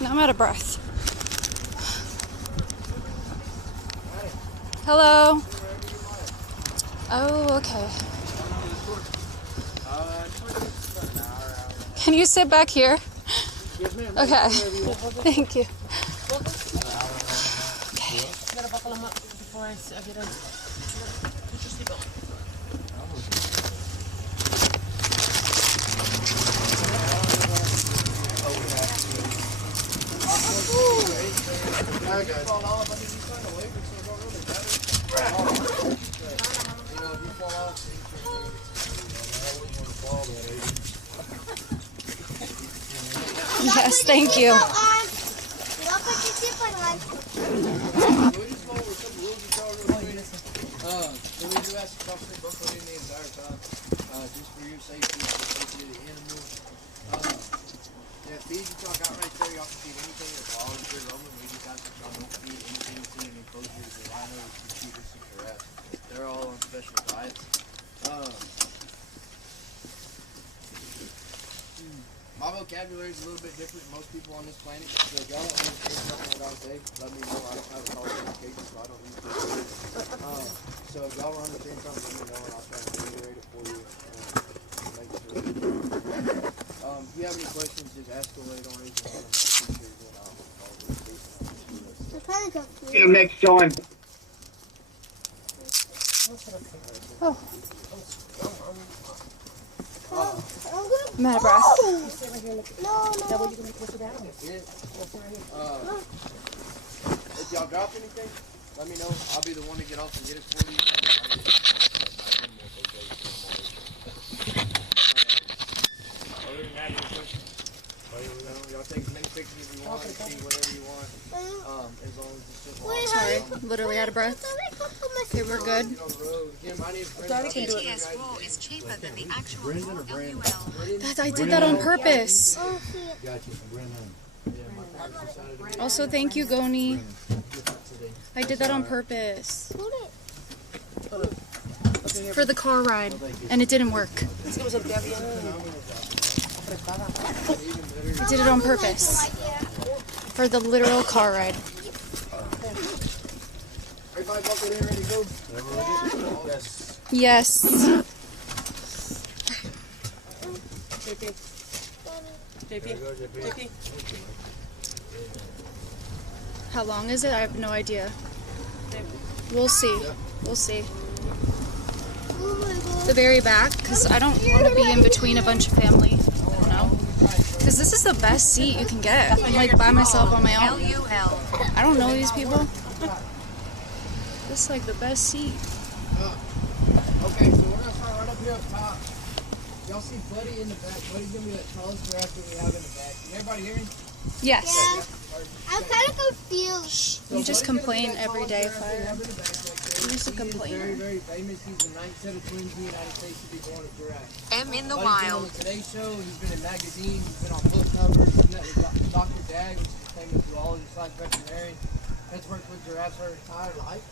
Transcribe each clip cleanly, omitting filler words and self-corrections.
Now I'm out of breath. Hello. Oh, okay. Can you sit back here? Okay. Thank you. Yes, thank you. So we do ask you to buckle in the entire time, just for your safety, for the safety of the animals. Yeah, feed you talk out right there. Y'all can feed anything that's wild if you're roaming. We just ask that y'all don't feed anything that's in an enclosure. The rhinos, the cheetahs, and giraffes. They're all on special diets. My vocabulary is a little bit different than most people on this planet. So if y'all don't understand something that I say, let me know. I don't have a college education, so I don't use this. So if y'all don't understand something, let me know, and I'll try to reiterate it for you. Make it through. If you have any questions, just ask away. Don't raise your hand. See you next time. Oh. I'm out of breath. If y'all drop anything, let me know. I'll be the one to get off and get it for you. Other than that, any questions? Y'all take as many pictures as you want, see whatever you want. As long as it's just long. Sorry, literally out of breath. Okay, we're good. TTS Raw is cheaper than the actual WL. I did that on purpose. Also, thank you, Goni. I did that on purpose. For the car ride, and it didn't work. I did it on purpose. For the literal car ride. Everybody buckled in, ready to go? Yes. JP. How long is it? I have no idea. We'll see. We'll see. The very back, because I don't want to be in between a bunch of family. I don't know. Because this is the best seat you can get. I'm like by myself on my own. I don't know these people. This is like the best seat. Okay, so we're gonna start right up here up top. Y'all see Buddy in the back. Buddy's gonna be the tallest giraffe that we have in the back. Can everybody hear me? Yes. I'm kind of confused. You just complain every day, Fire. You're just a Very, complainer. very famous. He's the ninth set of twins in the United States to be born of giraffe. M in the Buddy's been on wild. the Today Show. He's been in magazines. He's been on book covers. He's met with Dr. Dag, which is a famous zoologist slash veterinarian. Has worked with giraffes her entire life.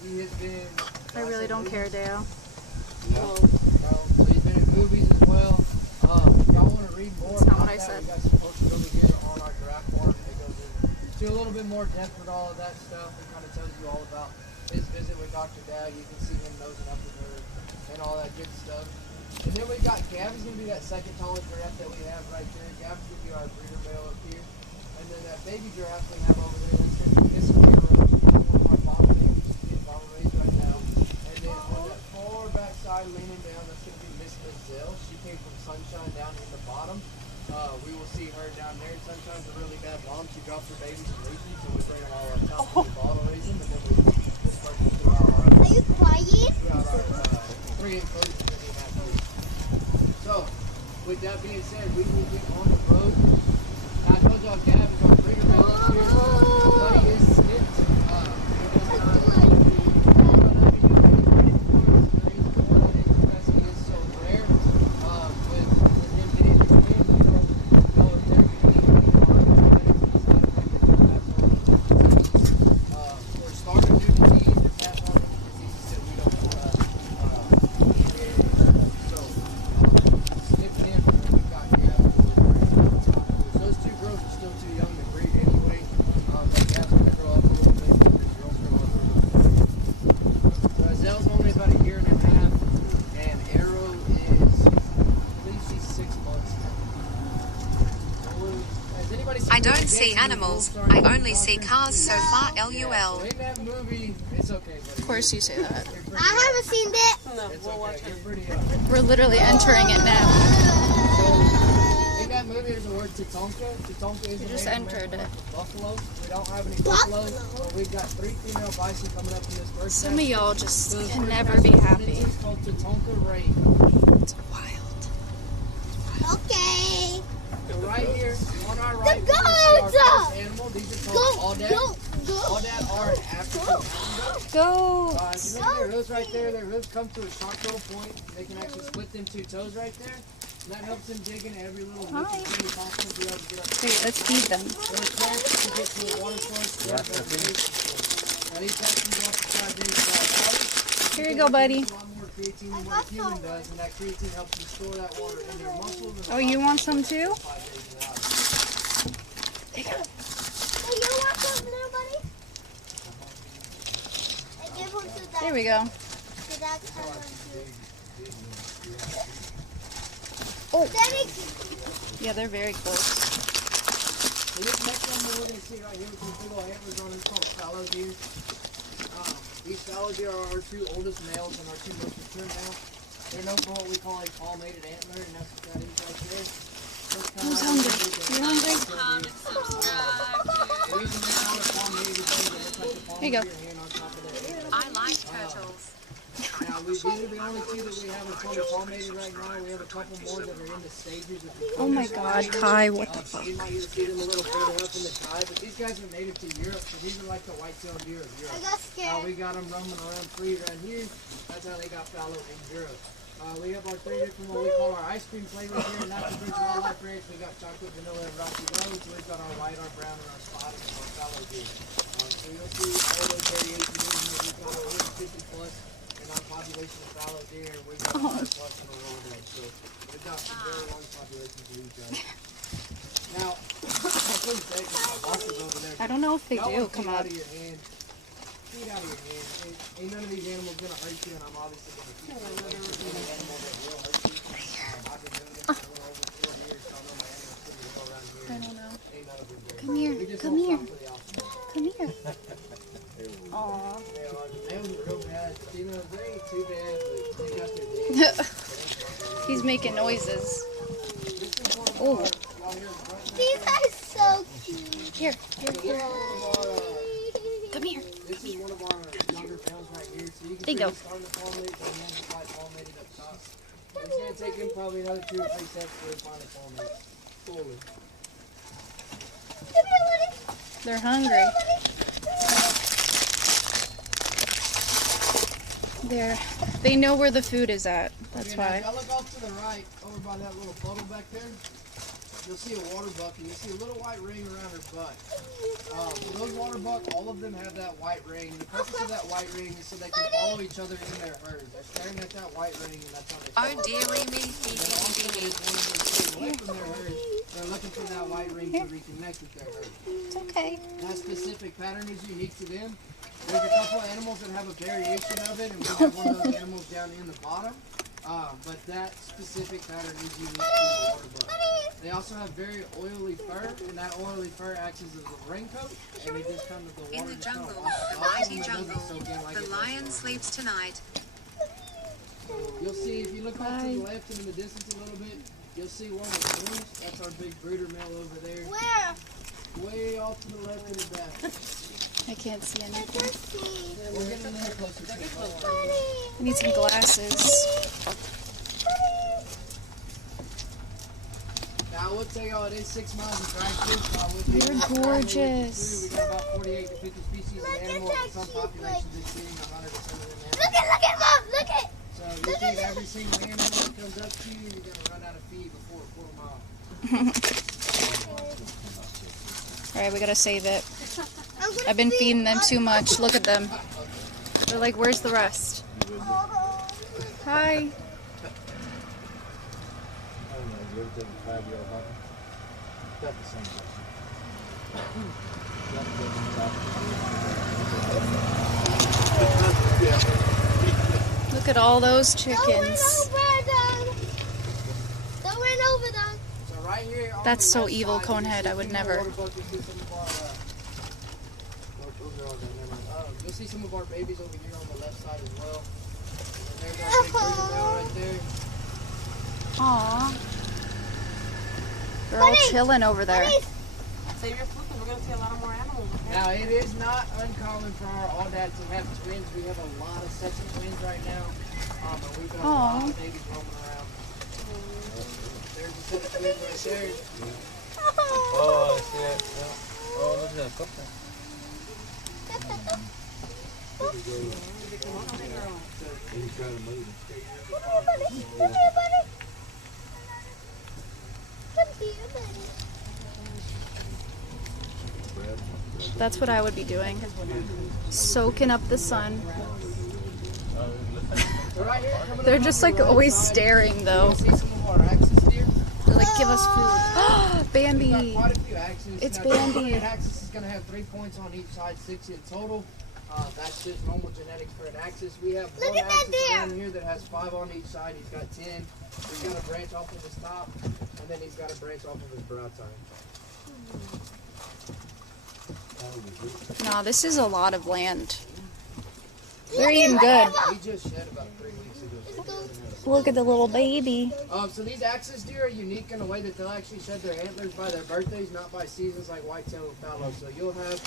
He has been. I really don't care, Dale. So he's been in movies as well. If y'all want to read more That's not about what I that, said. we got some posters over here on our giraffe farm. It goes into a little bit more depth with all of that stuff. It kind of tells you all about his visit with Dr. Dag. You can see him nosing up with her and all that good stuff. And then we got Gabby's going to be that second tallest giraffe that we have right there. Gabby's going to be our breeder male up here. And then that baby giraffe we have over there, that's going to be Miss Hero. One of our bottle babies being bottle raised right now. And then on that far back side leaning down, that's going to be Miss Gazelle. She came from Sunshine down in the bottom. We will see her down there. Sunshine's a really bad mom. She drops her babies and leaves them, so we bring them all up top to the bottle raise them, and then we disperse them throughout our, Are you quiet? three enclosures that we have here. So, with that being said, we will get on the road. I told y'all Gab is our breeder male up here. Buddy is snipped. He does not don't see animals. I only see cars so far. LUL. In that movie, it's okay, buddy. Of course you say that. I haven't seen it. It's okay. You're pretty We're literally entering it now. In that movie, there's the word Tatonka. Tatonka is You a just Native entered American it. word for buffalo. We don't have any buffaloes, but we've got 3 female bison coming up in this bird Some of nest. y'all just So this can bird never nest be is happy. called Tatonka Ray. It's wild. Okay. So right here, on our right, The we can see our goats! first animal. These are Go, called go, Audad. go. Audad are an African mountain goat. Go. If you look at their hooves right there, their hooves come to a sharp little point. They can actually split them 2 toes right there. And that helps them dig into every little nook and cranny possible to be able to get up. Wait, let's feed them. They're attached to get to a water source. Now these guys can go up to 5 days without water. Here you go, buddy. A lot more creatine than what a human does, and that creatine helps them store that water in their muscles. And Oh, you want some too? 5 days without it. Hey, you want some, little buddy? I give one to that. There we go. To that kind of dude. Oh. Daddy, Yeah, they're very close. So this next one we're going to see right here with these big old antlers on it is called a fallow deer. These fallow deer are our 2 oldest males and our 2 most mature males. They're known for what we call a palmated antler, and that's what that is right there. So it's kinda Who's like hungry? a You hungry? The reason they call it palmated is because it looks like the palm Here you of go. your hand on top of that. I like turtles. Now, these are the only 2 that we have fully palmated right now. We have a couple more that are in the stages of Oh my God, Kai, what the So fuck? you might get to see them a little further up in the sky, but these guys are native to Europe, so these are like the white-tailed deer of I Europe. got scared. We got them roaming around free around here. That's how they got fallow in Europe. We have our 3 different what we call our ice cream flavors here, and that's the big wildlife range. We got chocolate, vanilla, and rocky road. So we've got our white, our brown, and our spotted, and our fallow deer. So you'll see all those variations in here. We've got 150 plus in our population of fallow deer, and we've got 100 plus in our Audad. So we've got some very long populations of these guys. Now, I couldn't say because my boss is over there. I don't know if they Y'all do want come feet up. out of your hand. Feet out of your hand. Ain't none of these animals gonna hurt you, and I'm obviously gonna keep you. There's any animal that will hurt you. I've been doing this for a little over 4 years, so I know my animals pretty well around here. I don't know. Ain't none of them good. Come here. We just Come won't here. stop for the opposite. Come here. Aw. They are. The males are real bad. The females, they ain't too bad, but they got their days. He's making noises. This is one of Oh. our, y'all hear the grunt right These there? are so cute. Here, here, So here. this is one of our, Come here. this is one of our younger males right here. So you can There you see go. he's starting to palmate, but he hasn't quite palmated up top. It's going to take him probably another 2 or 3 steps before he finally palmates fully. Come here, buddy. They're hungry. They know where the food is at. That's Okay, now, why. if y'all look off to the right, over by that little puddle back there, you'll see a water buck, and you'll see a little white ring around her butt. So those water buck, all of them have that white ring. And the purpose of that white ring is so they can follow each other in their herd. They're staring at that white ring, and that's how they follow. Oh dearie me. And then also, when they stay away from their herd, they're looking for that white ring to reconnect with their herd. It's okay. That specific pattern is unique to them. There's a couple of animals that have a variation of it, and we have one of those animals down in the bottom. But that specific pattern is unique to the water buck. They also have very oily fur, and that oily fur acts as a raincoat, and it just comes to the water. In the just kinda jungle, washes the off mighty them, and it jungle, doesn't soak in like the it lion does. sleeps tonight. You'll see, if you look off to Bye. the left and in the distance a little bit, you'll see one with horns. That's our big brooder male over there. Where? Way off to the left in the back. I can't see I anything. can see. We're getting a little closer to it. Don't worry. Buddy. I need some glasses. Now, I will tell y'all, it is 6 miles of drag fish. I would You're gorgeous. We got about 48 to 50 species of animals, and some populations exceeding 100 to some of them animals. Look at, Mom. Look at. So you feed every single animal that comes up to you, you're going to run out of feed before a quarter mile. Alright, we gotta save it. I'm gonna I've been see- feeding them too much. Look at them. They're like, where's the rest? Hi. I don't know, you ever take a 5-year-old hunting? Got the same question. Look at all those Don't run chickens. over them. Don't run over them. So right right here on That's the so left evil, side, Conehead. you'll I would see never. water buckets with some of our, those are all there, never mind. You'll see some of our babies over here on the left side as well. And there's our big prison male right there. Aww. They're all chilling over there. Save your food because we're going to see a lot of more animals. Okay? Now, it is not uncommon for our all dads to have twins. We have a lot of sets of twins right now. And we've got a lot of babies roaming around. There's a set of twins right there. Oh, shit. Oh, look at that couple. He's trying to move. That's what I would be doing. Soaking up the sun. They're just like always staring though. See some of our axis deer? They're like, give us food. We've got Bambi. quite a few axes. It's Now, Bambi. An axis is going to have 3 points on each side, 6 in total. That's just normal genetics for an axis. We have one axis down here that has 5 on each side. He's got 10. He's got a branch off of his top, and then he's got a branch off of his brow tine. No, this is a lot of land. They're eating good. He just shed about 3 weeks ago. Look at the little baby. So these axis deer are unique in a way that they'll actually shed their antlers by their birthdays, not by seasons like whitetail and fallow. So you'll have,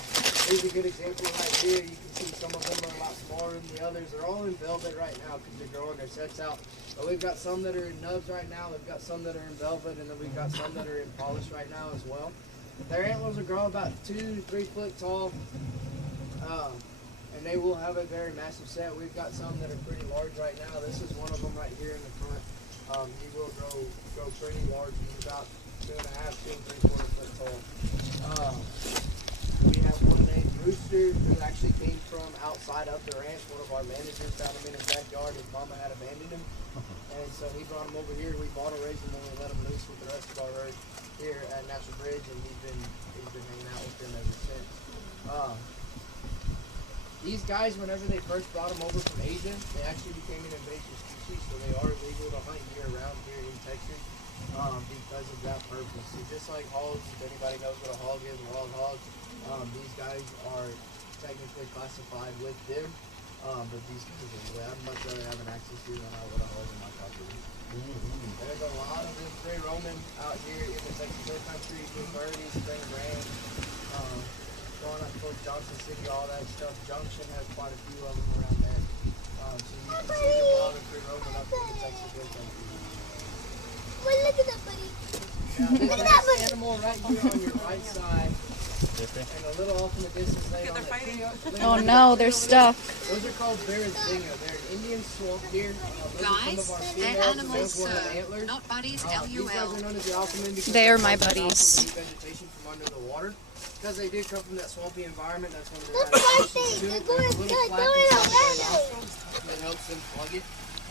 here's a good example right here. You can see some of them are a lot smaller than the others. They're all in velvet right now because they're growing their sets out. But we've got some that are in nubs right now. We've got some that are in velvet, and then we've got some that are in polish right now as well. Their antlers will grow about 2 to 3 foot tall. And they will have a very massive set. We've got some that are pretty large right now. This is one of them right here in the front. He will grow pretty large. He's about 2.5, 2 3/4 foot tall. We have one named Rooster who actually came from outside of the ranch. One of our managers found him in his backyard. His mama had abandoned him. And so he brought him over here. We bought a raise him and we let him loose with the rest of our herd here at Natural Bridge, and he's been hanging out with them ever since. These guys, whenever they first brought them over from Asia, they actually became an invasive species, so they are legal to hunt year-round here in Texas because of that purpose. So just like hogs, if anybody knows what a hog is, a wild hog, these guys are technically classified with them, but these guys are, I'd much rather have an axis deer than I would a hog in my property. There's a lot of them free roaming out here in the Texas Hill Country, Big Birdies, Spring Ranch, going up towards Johnson City, all that stuff. Junction has quite a few of them around there. So you can see them a lot of free roaming up in the Texas Hill Country. Well, look at that, buddy. Now, this next animal right here on your right side, and a little off in the distance later on that tree. Oh no, they're stuck. Those are called Berenzinga. They're an Indian swamp deer. Those Guys, are some of our they're females. animals, Those will have sir, antlers. not buddies, These guys LUL. are known as the alpha men because They are my they come buddies. from the vegetation from under the water. Because they do come from that swampy environment, that's one of Look their at adaptations to they're it. going, There's a little they're flap going inside their away. nostrils that helps them plug it.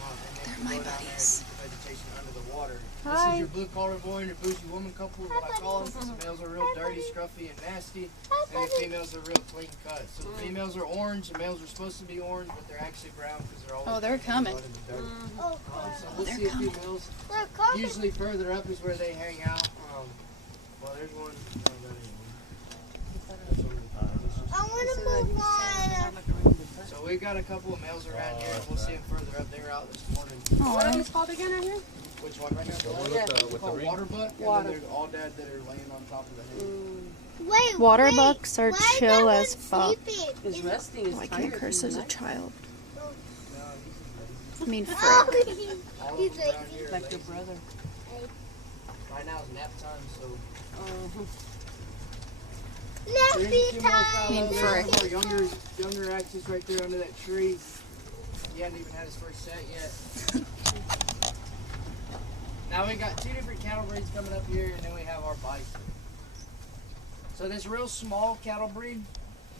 And then go down there and eat the vegetation under the water. This is your blue collar boy and your bougie woman couple, is what I call them. The males are real dirty, scruffy, and nasty. And the females are real clean cut. So the females are orange, the males are supposed to be orange, but they're actually brown because they're always Oh, they're coming. in the dirt. Oh, So we'll see a few males. they're coming. Usually further up is where they hang out. Well, there's one. Oh, that ain't one. That's one. I want to move on. So we've got a couple of males around here. We'll see them further up. They were out this morning. What are these called again right here? Which one right now? The one with the ring? water butt. And then there's all dad that are laying on top of the head. Wait, Water wait. bucks are Why is chill that as one fuck. sleeping? He's resting. He's Oh, I tired. can't curse as a child. No, I mean, frick. all of them He's around here are Like your lazy. brother. Right now is nap time, so. Nappy There's a few more time. fallow. Mean There's frick. one more younger axis right there under that tree. He hadn't even had his first set yet. Now we got 2 different cattle breeds coming up here, and then we have our bison. So this real small cattle breed,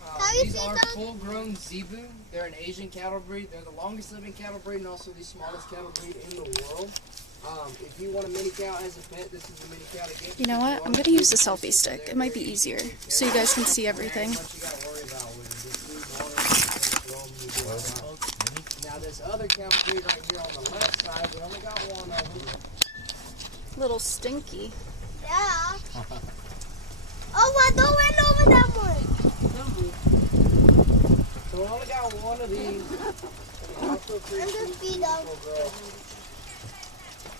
How you these see are them? full-grown zebu. They're an Asian cattle breed. They're the longest living cattle breed and also the smallest cattle breed in the world. If you want a mini cow as a pet, this is a mini cow to get. You know what? I'm gonna use the selfie stick. It might be easier, so you guys can see everything. Much you gotta worry about with them. Just food, water, roam, you do all that. Now this other cattle breed right here on the left side, we only got one of them. Little stinky. Yeah, Oh, I don't went over that one. So we only got one of these. Also I'm gonna feed them.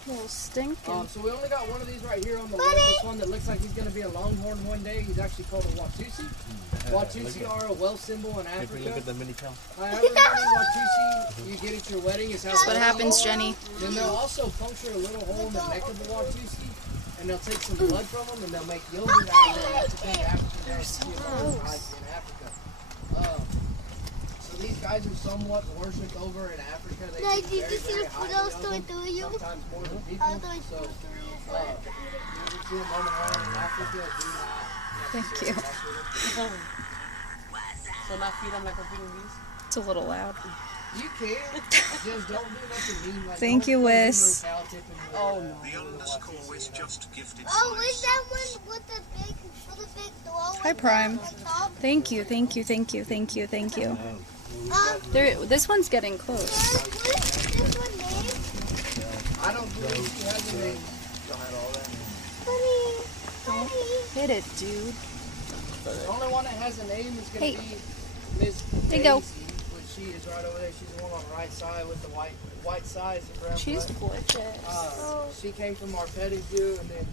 Little stinking. So we only got one of these right here on the left. This one that looks like he's going to be a longhorn one day. He's actually called a Watusi. Watusi are a well symbol in If we Africa. look at the mini cow. However many Watusi you get at your wedding is how That's what happens, Jenny. Then they'll also puncture a little hole in the neck of the Watusi, and they'll take some blood from them, and they'll make yogurt out of it. And that's a thing Africans see a lot of times in Africa. So these guys are somewhat worshipped over in Africa. They Like, think did very, you see very the highly food I was of throwing them, through you? sometimes more than I people. was throwing So, food through you. you ever see a moment in Africa, do not Thank necessarily you. mess with them. So not feed them like a human beings. It's a little loud. You can, just don't do nothing mean. Like, Thank don't you, put Wes. no cow tipping with, Oh, no. The underscore West just gifted Oh, where's that one with the big throw? Hi, Prime. on top? Thank you, thank you, thank you, thank you, thank you. This one's getting close. What is this one named? I don't believe she has a name. Honey. Honey. Hit it, dude. The only one that has a name is going Hey. to be Miss There you Daisy, go. which she is right over there. She's the one on the right side with the white sides and brown She's butt. gorgeous. She came from our petting zoo, and then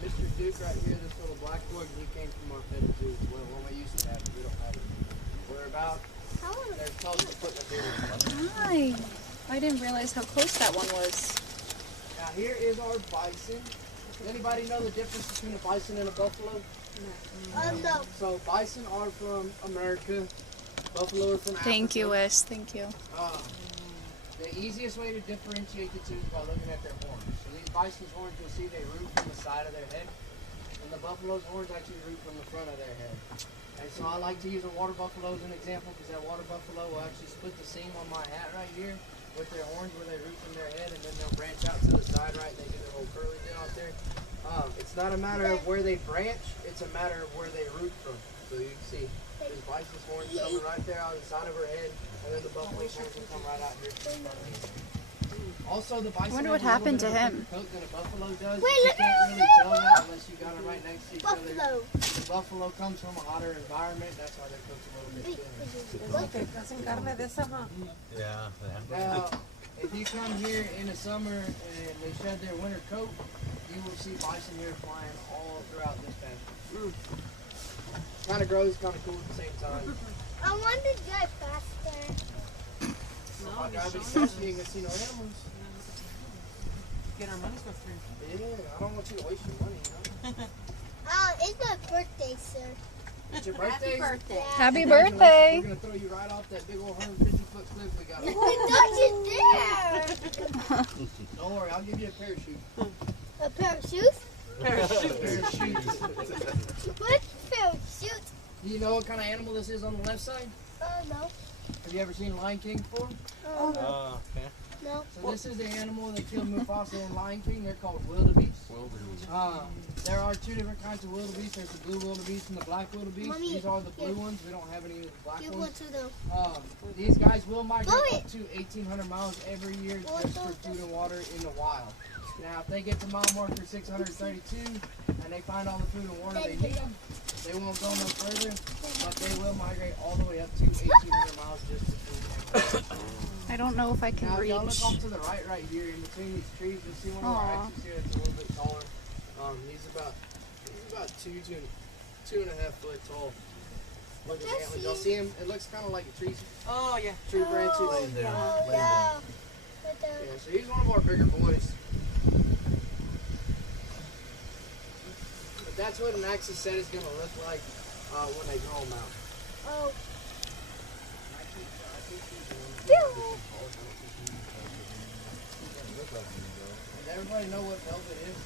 Mr. Duke right here, this little black boy, he came from our petting zoo as well. Well, we used to have it. We don't have it. We're about, they're close to putting a deer in. Hi. I didn't realize how close that one was. Now here is our bison. Does anybody know the difference between a bison and a buffalo? No. So bison are from America, buffalo are from Africa. Thank you, Wes. Thank you. The easiest way to differentiate the two is by looking at their horns. So these bison's horns, you'll see they root from the side of their head, and the buffalo's horns actually root from the front of their head. And so I like to use a water buffalo as an example because that water buffalo will actually split the seam on my hat right here with their horns where they root from their head, and then they'll branch out to the side, right? They do their whole curly deal out there. It's not a matter of where they branch, it's a matter of where they root from. So you can see this bison's horns coming right there on the side of her head, and then the buffalo's horns will come right out here. Also, the bison I wonder has what a little happened bit to of a him. different coat than a buffalo does. Wait, You look can't at really tell that unless you got them right next to each other. Buffalo. The buffalo comes from a hotter environment, that's why their coat's a little bit thinner. Okay, hacen carne de esa, huh? Yeah. Now, if you come here in the summer and they shed their winter coat, you will see bison here flying all throughout this pasture. Kind of gross, kind of cool at the same time. I want to drive faster. If I drive it fast, you ain't gonna see no animals. Get our money's worth free. Yeah, I don't want you to waste your money, you know? It's my birthday, sir. It's your birthday? Happy We're birthday. gonna throw you right off that big old 150-foot cliff we got. Don't you dare! Don't worry, I'll give you a parachute. A pair of shoes? Parachute. What pair of shoes? Do you know what kind of animal this is on the left side? No. Have you ever seen Lion King before? No. Okay. No. So this is the animal that killed Mufasa in Lion King. They're called wildebeest. There are two different kinds of wildebeest. There's the blue wildebeest and the black wildebeest. Mommy, These are the blue here. ones. We don't have any of the black Give ones. one to them. These guys will migrate Go up to 1,800 miles every year just for food and water in the wild. Now, if they get to mile marker 632 and they find all the food and water they need, they won't go no further, but they will migrate all the way up to 1,800 miles just for food and water. I don't know if I can Now, if y'all reach. look off to the right here, in between these trees, you'll see one of our Aw. axes here that's a little bit taller. He's about 2.5 foot tall. Look at his antlers. Y'all see him? It looks kind of like a tree Oh, yeah. branches. Yeah. Yeah, so he's one of our bigger boys. But that's what an axis set is going to look like when they grow them out. Oh. Does everybody know what velvet is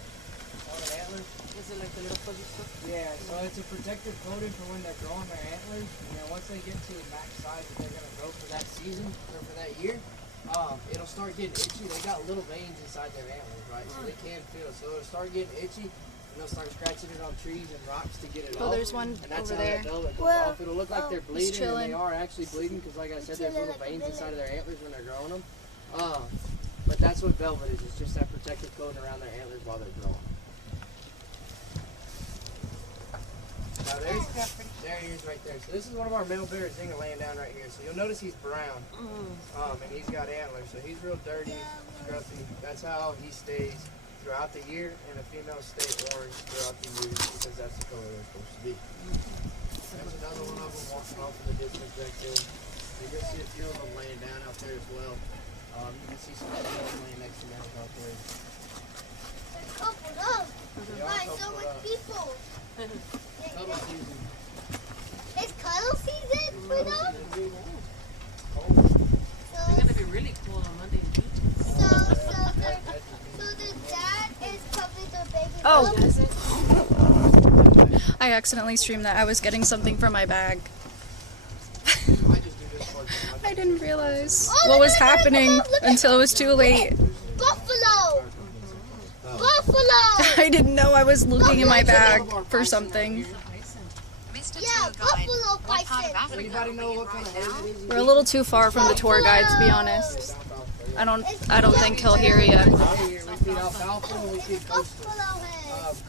on an antler? Is it like the little fuzzy stuff? Yeah, so it's a protective coating for when they're growing their antlers. You know, once they get to the max size that they're going to grow for that season or for that year, it'll start getting itchy. They got little veins inside their antlers, right? So they can feel. So it'll start getting itchy, and they'll start scratching it on trees and rocks to get it Oh, off. there's one And that's over how there. that velvet comes Well, off. It'll look like they're He's bleeding, and they chilling. are actually bleeding because, like I said, there's Chilling little like a veins villain. inside of their antlers when they're growing them. But that's what velvet is. It's just that protective coating around their antlers while they're growing. Now there he is right there. So this is one of our male bears, Zinger, laying down right here. So you'll notice he's brown, and he's got antlers. So he's real dirty, scruffy. That's how he stays throughout the year, and the females stay orange throughout the year because that's the color they're supposed to be. There's another one of them walking off in the distance back there. And you'll see a few of them laying down out there as well. You can see some of them laying next to them out there. They're coupled up. They are Why so coupled much up. people? Cuddle season. It's cuddle season for them? They're gonna be really cool on Monday and Tuesday. So the dad is cupping the baby Oh. up. I accidentally streamed that I was getting something from my bag. I just do this part. I didn't realize what was happening until it was too late. Buffalo! Buffalo! I didn't know I was looking in my bag for something. Mr. Yeah, Tour Guide, buffalo what part of bison. Africa Anybody are know you what kind right of now? herd it is? We're a little too far from the tour guide, to be honest. I don't think he'll hear you. Out here, we feed alfalfa and we feed coastal. Buffalo head.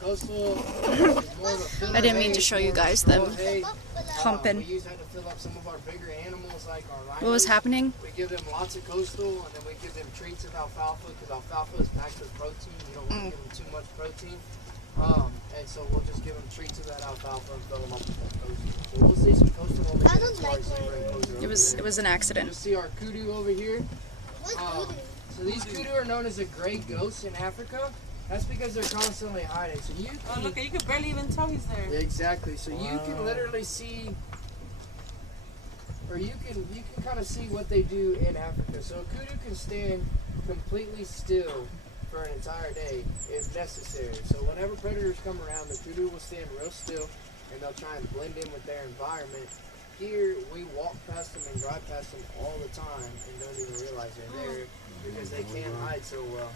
Coastal is more of a filler I didn't mean to hay, show you more guys straw them hay. humping. We use that to fill up some of our bigger animals like our rhinos. What was happening? We give them lots of coastal and then we give them treats of alfalfa because alfalfa is packed with protein. You don't want to give them too much protein. And so we'll just give them treats of that alfalfa and fill them up with that coastal. So we'll see some coastal over I here. don't like It was an accident. You'll see our kudu over here. What's voodoo? So these kudu are known as the gray ghosts in Africa. That's because they're constantly hiding. So you Oh, can, look, you can barely even tell he's there. exactly. So you can literally see, or you can kind of see what they do in Africa. So a kudu can stand completely still for an entire day if necessary. So whenever predators come around, the kudu will stand real still and they'll try and blend in with their environment. Here we walk past them and drive past them all the time and don't even realize they're there because they can't hide so well.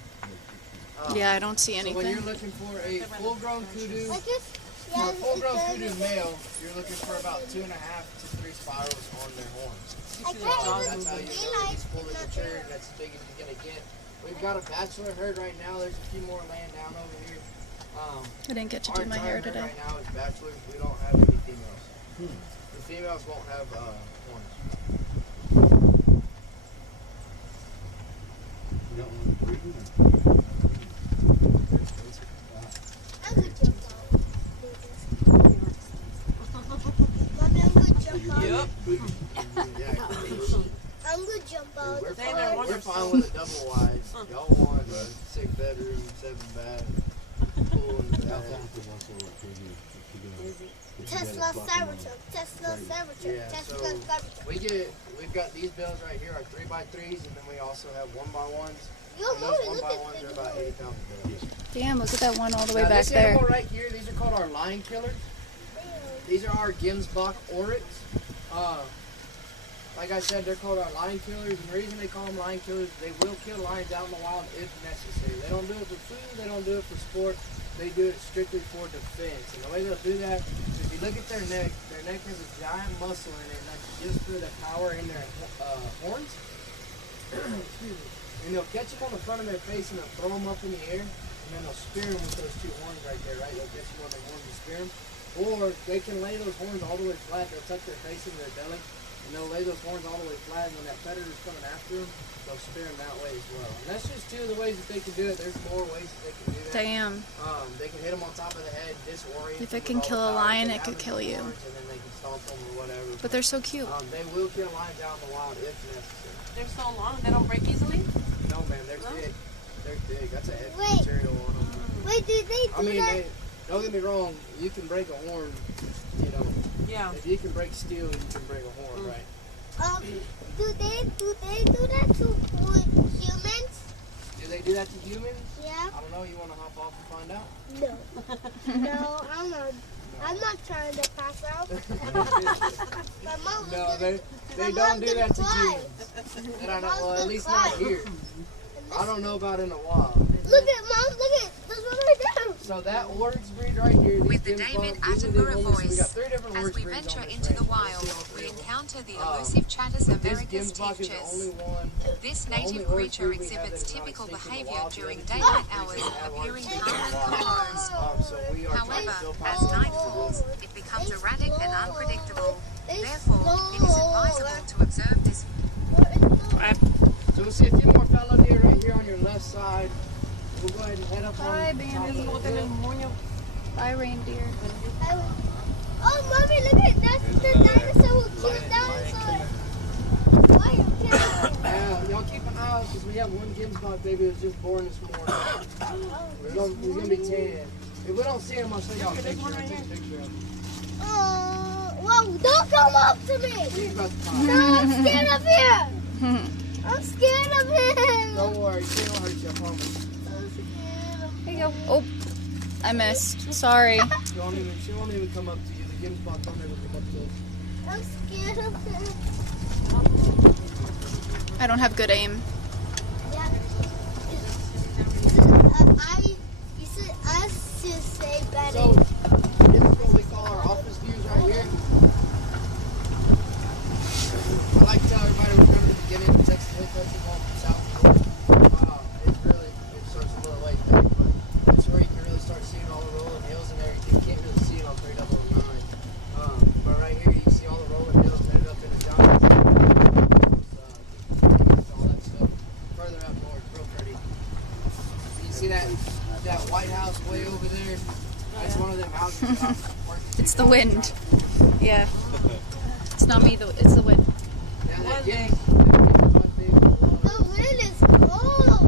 Yeah, I don't see So when you're anything. looking for a full-grown kudu, I just, for a full-grown kudu male, you're looking for about 2.5 to 3 spirals on their horns. I That's can't how you know he's fully matured. That's as big as you're gonna get. We've got a bachelor herd right now. There's a few more laying down over here. I didn't get to Our do my entire hair herd today. right now is bachelors. We don't have any females. The females won't have horns. You don't want to breed them? I'm gonna jump out. Mommy, I'm gonna jump out. Yep. Yeah, I'm gonna jump out. we're They fine. are We're wonderful. fine with a double wide. Y'all want a 6-bedroom, 7-bath, pool in the back. Tesla Cybertruck. Tesla Cybertruck. Yeah, Tesla so Cybertruck. we've got these bales right here, our 3x3s, and then we also have 1x1s. Yo, And mommy, those look 1x1s at are about 80,000 bales. Damn, look at that one all the way Now, back this there. animal right here, these are called our lion killers. These are our Gemsbach oryx. Like I said, they're called our lion killers, and the reason they call them lion killers is they will kill lions out in the wild if necessary. They don't do it for food, they don't do it for sport, they do it strictly for defense. And the way they'll do that is if you look at their neck has a giant muscle in it, that's just for the power in their horns. Excuse me. And they'll catch them on the front of their face and they'll throw them up in the air, and then they'll spear them with those 2 horns right there, right? They'll catch them on their horns and spear them. Or they can lay those horns all the way flat, they'll tuck their face into their belly, and they'll lay those horns all the way flat, and when that predator's coming after them, they'll spear them that way as well. And that's just 2 of the ways that they can do it. There's more ways that they can do that. Damn. They can hit them on top of the head, disorient If them it can with all kill the a power lion, they it have could in kill their you. horns, and then they can stomp them or whatever. But they're so cute. They will kill lions out in the wild if necessary. They're so long, they don't break easily. No, man, they're big. They're big. That's a heavy Wait. material on them. Wait, did they I do mean, that? don't get me wrong. You can break a horn. You know, Yeah. if you can break steel, you can break a horn, right? Do they do that to humans? Do they do that to humans? Yeah. I don't know. You want to hop off and find out? No. No, I'm not trying to pass out. My mom was No, gonna- they my don't mom's do gonna that to cry. humans. That I know, Mom's well, at gonna least cry. not here. I don't know about in the wild. Look at mom, look at there's one right there. So that oryx breed right here, these With the Gemsbach, David these are the Attenborough only- We voice. got 3 different As oryx we breeds venture on this into the range. wild, You'll see all we 3 of them. encounter the elusive Chatus This americus Gemsbach is the teachers. only one. This the only native oryx creature breed we have that exhibits is not typical extinct in the behavior wild. The during other 2 daylight breeds hours, have appearing oryx breeds in calm the and wild. composed. So we are trying to However, still as find night falls, it becomes becomes erratic and unpredictable. Therefore, it is advisable to observe this. So we'll see a few more fallow deer right here on your left side. We'll go ahead and head up Bye, on the top Bambi. of the hill. Bye, reindeer. Oh, mommy, look at that's the dinosaur who killed dinosaur. Why you killing? Yeah, y'all keep an eye out because we have one Gimsbot baby that was just born this morning. He's gonna be 10. If we don't see him, I'll show y'all a picture. I'll take a picture of him. Whoa, don't come up to me. He's about to pop. No, I'm scared of him. I'm scared of him. Don't worry, she won't hurt you, I promise. I'm scared of him. Here you go. Oh, I missed. Sorry. She won't even come up to you. The Gimsbot don't ever come up to us. I'm scared of him. I don't have good aim. Yeah. You said us to say better. So, this is what we call our office views right here. I like to tell everybody we're coming to the beginning of Texas Hill Country going from south to north. It starts a little ways back, but it's where you can really start seeing all the rolling hills and everything. You can't really see it on 3009. But right here you can see all the rolling hills headed up into Johnson. All that stuff. Further up north, real pretty. You see that White House way over there? That's one of them houses that I'm working. It's the wind. Yeah. It's not me, though. It's the wind. Yeah, One that day. The wind is cold.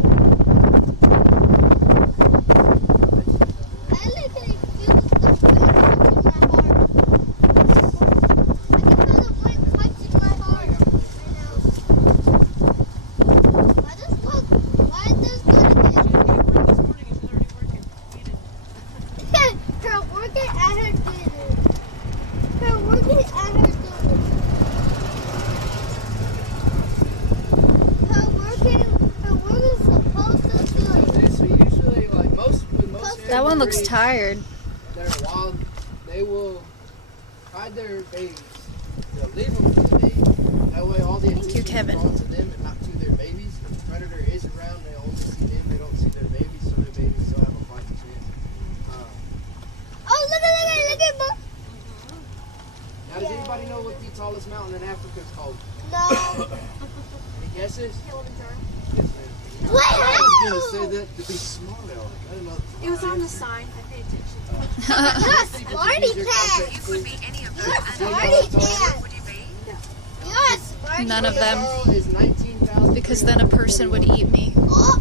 I literally feel the wind touching my heart. I can feel the wind touching my heart right now. Why does She didn't get work this morning and she's already working. Eating. her working at her dinner? Her working at her dinner. Her work is supposed to do it. So usually, like most That one looks breeds tired. that are wild, they will hide their babies. They'll leave them for the baby. That way, all the Thank you, attention is Kevin. drawn to them and not to their babies. If the predator is around, they only see them. They don't see their babies, so their babies still have a fighting chance. Oh, look at Mom. Now, does anybody know what the tallest mountain in Africa is called? No. Any guesses? Yes, ma'am. Wait, I was gonna how? say that to be smart aleck. I didn't know. It was on the sign. I paid attention. You're a smarty cat. You could be any of You're a those smarty animals. cat. Would you be? You're a smarty None of them. Kilimanjaro is 19,000. Because then a person would eat me. Oh,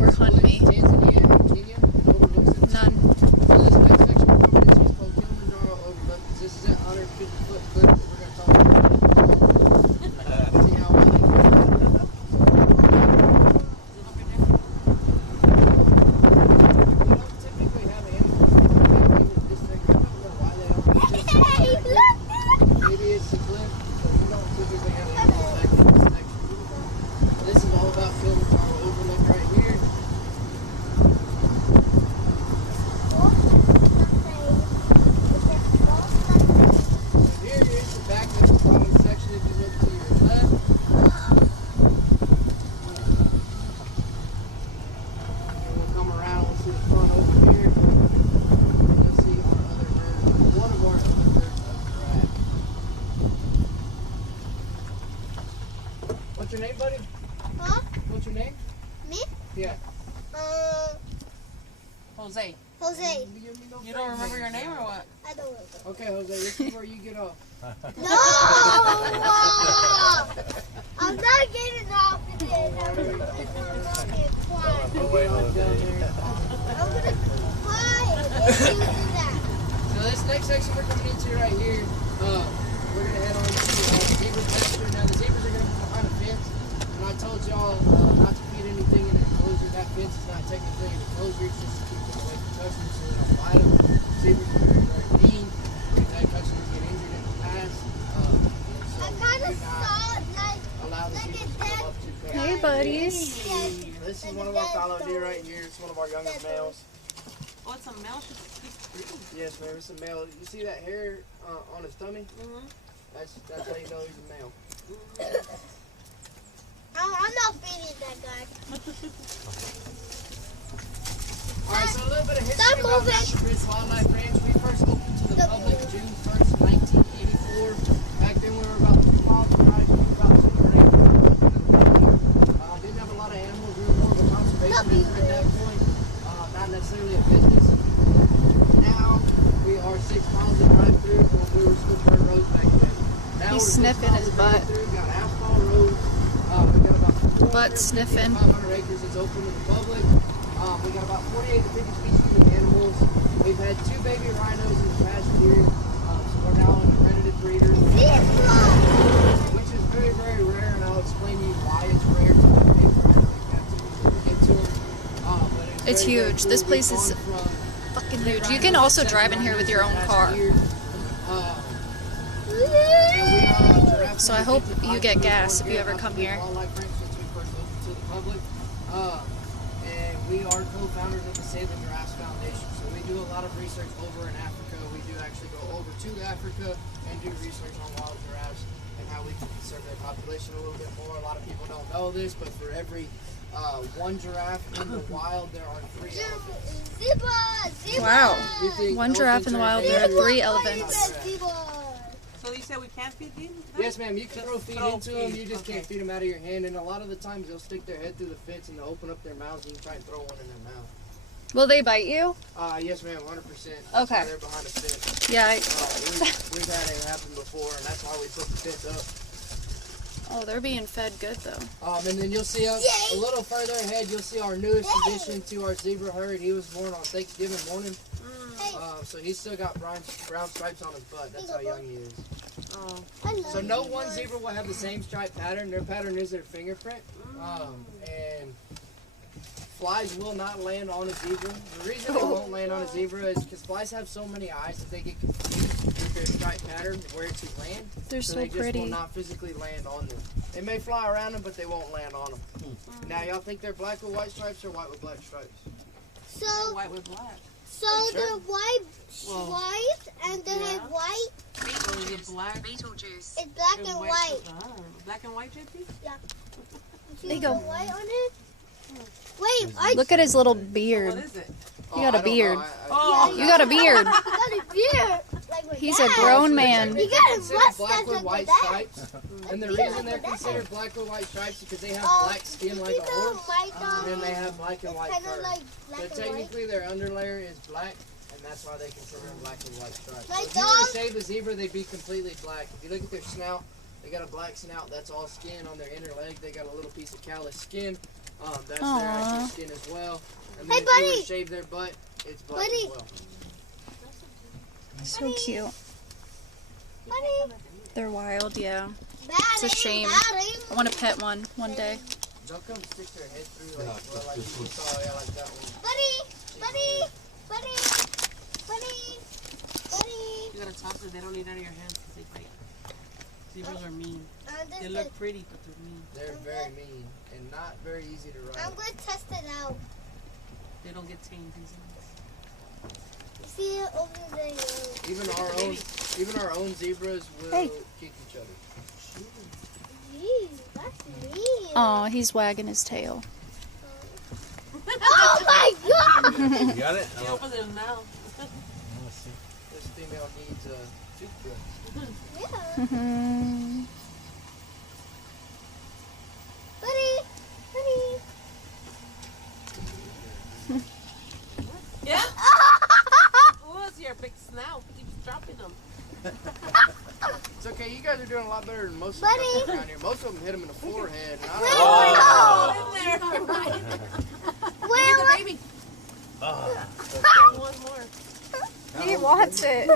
Or hunt me. Tanzania and Kenya overlooks it. None. So this next section we're coming into is called Kilimanjaro Overlook. This is that 150-foot cliff that we're going to talk about. See how high they go. We don't typically have animals in this section. I don't know why they don't do this. hey, look. Maybe it's the cliff, but we don't typically have animals back in this section. This is all about Kilimanjaro Overlook right here. Here is the back of the bottom section if you look to your left. And we'll come around, we'll see the front over here. And you'll see our other herd, one of our other herds of giraffe. What's your name, buddy? Huh? What's your name? Me? Yeah. Jose. Jose. You don't remember your name or what? I don't know. Okay, Jose, this is where you get off. No! I'm not getting off of this. I'm going to cry. You get off down there. I'm going to cry if you do that. So this next section we're coming into right here, we're going to head on to the zebra pasture. Now the zebras are going to be behind a fence. And I told y'all not to feed anything in an enclosure. That fence is not technically an enclosure. It's just to keep them away from customers so they don't bite them. Zebras are very, very mean. We've had customers get injured in the past. So I kind of do not saw, like, allow the look zebras at to come that. up to customers. Hey, buddies. This is one of our fallow deer right here. It's one of our youngest males. Oh, it's a male. He's breeding. Yes, ma'am. It's a male. You see that hair on his tummy? Mm-hmm. That's how you know he's a male. I'm not feeding that guy. All right, so a little bit of history Stop about moving. Mountain Ridge Wildlife Ranch. We've first opened to the public June 1st, 1984. Back then we were about 2 miles from High School, about 200 acres. Didn't have a lot of animals. We were more of a conservation effort at that point, not necessarily a business. Now we are 6 miles to drive through when we were still dirt roads back then. Now He's we're 6 sniffing miles his to drive butt. through, got asphalt roads. We got about Butt sniffing. 500 acres that's open to the public. We got about 48 to 50 species of animals. We've had 2 baby rhinos in the past year, so we're now an accredited breeder, which is very, very rare, and I'll explain to you why it's rare. It's very, very huge. cool. This place We've is gone from fucking 3 huge. You rhinos can to also 7 drive in here with your own rhinos car. last year. And we are giraffe So I number hope 55 you get for gas this if you one ever come here. wildlife ranch since we first opened to the public. And we are co-founders of the Save the Giraffes Foundation. So we do a lot of research over in Africa. We do actually go over to Africa and do research on wild giraffes and how we can conserve their population a little bit more. A lot of people don't know this, but for every 1 giraffe in the wild, there are 3 elephants. Zebra! Wow. You think One giraffe in the wild, there are 3 elephants. So you said we can't feed them? Yes, ma'am. You can throw feed Throw into them. feed, You just can't okay. feed them out of your hand. And a lot of the times they'll stick their head through the fence and they'll open up their mouths and you try and throw one in their mouth. Will they bite you? Yes, ma'am. 100%. Okay. Why they're behind a fence. Yeah. We've had it happen before, and that's why we put the fence up. Oh, they're being fed good though. And then you'll see up a little further ahead. You'll see our newest addition to our zebra herd. He was born on Thanksgiving morning. So he's still got brown stripes on his butt. That's how young he is. Oh. So no one zebra will have the same stripe pattern. Their pattern is their fingerprint. And flies will not land on a zebra. The reason they won't land on a zebra is because flies have so many eyes that they get confused with their stripe pattern where to land. They're so they just pretty. will not physically land on them. They may fly around them, but they won't land on them. Now y'all think they're black with white stripes or white with black stripes? So, White with black. they're white stripes and then Yeah. it's white. So is it black? Beetlejuice. It's black and white. Oh, black and white, JP? There you go. White on it? Wait, I Look at his little What beard. is it? You got a I don't beard. know. Oh, You got a beard. got a beard. Like my He's a dad. grown man. You got a Considered mustache black with like white my dad. stripes, and the beard reason like they're my dad. considered black with white stripes is because they have Oh, black skin you like a think horse, my and dog then they have black and white kind of fur. like So black and white? technically their underlayer is black, and that's why they consider them black and white stripes. My So if you were dog- to shave a zebra, they'd be completely black. If you look at their snout, they got a black snout. That's all skin. On their inner leg, they got a little piece of callus skin. That's their actual Aw. skin as well. And Hey, then if you were buddy. to shave their butt, it's black Buddy. as well. So cute. Buddy. They're wild, yeah. It's a shame. I want to pet one day. They'll come stick their head through like you saw, like that one. Buddy. you gotta talk to them. They don't eat out of your hands because they bite. Zebras are mean. They look pretty, but they're mean. They're very mean and not very easy to ride. I'm going to test it out. They don't get tamed easily. See it over there. Even our own zebras will Hey. kick each other. Jeez, that's mean. Oh, he's wagging his tail. Oh my god! You got it? He opens it now. This female needs a toothbrush. Yeah. Hmm. Buddy. Yeah? What's your big snout? Keeps dropping them. It's okay, you guys are doing a lot better than most of Buddy. the stuff around here. Most of them hit them in the forehead. And I don't Wait, In there. Where The was baby. One more. He wants it.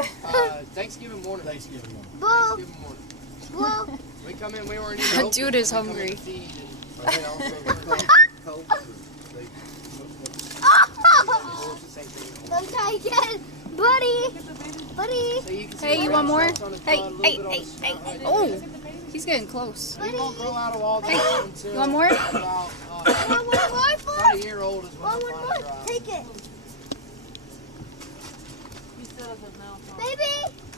Thanksgiving morning. Thanksgiving morning. Boo? Thanksgiving morning. Boo? We come in, we weren't even That open. dude is We come in hungry. and feed and they also coke. They- Oh! it's the same thing. Don't try again. Buddy. So you can see Hey, you the want more? stripes on his Hey, butt, a little hey, bit on hey, his hey. snout right Oh, there. he's getting close. He won't grow out of all Hey, that until you want more? about, One more, about a year old is when One the more. finally dry. Take it. He still doesn't know. Baby.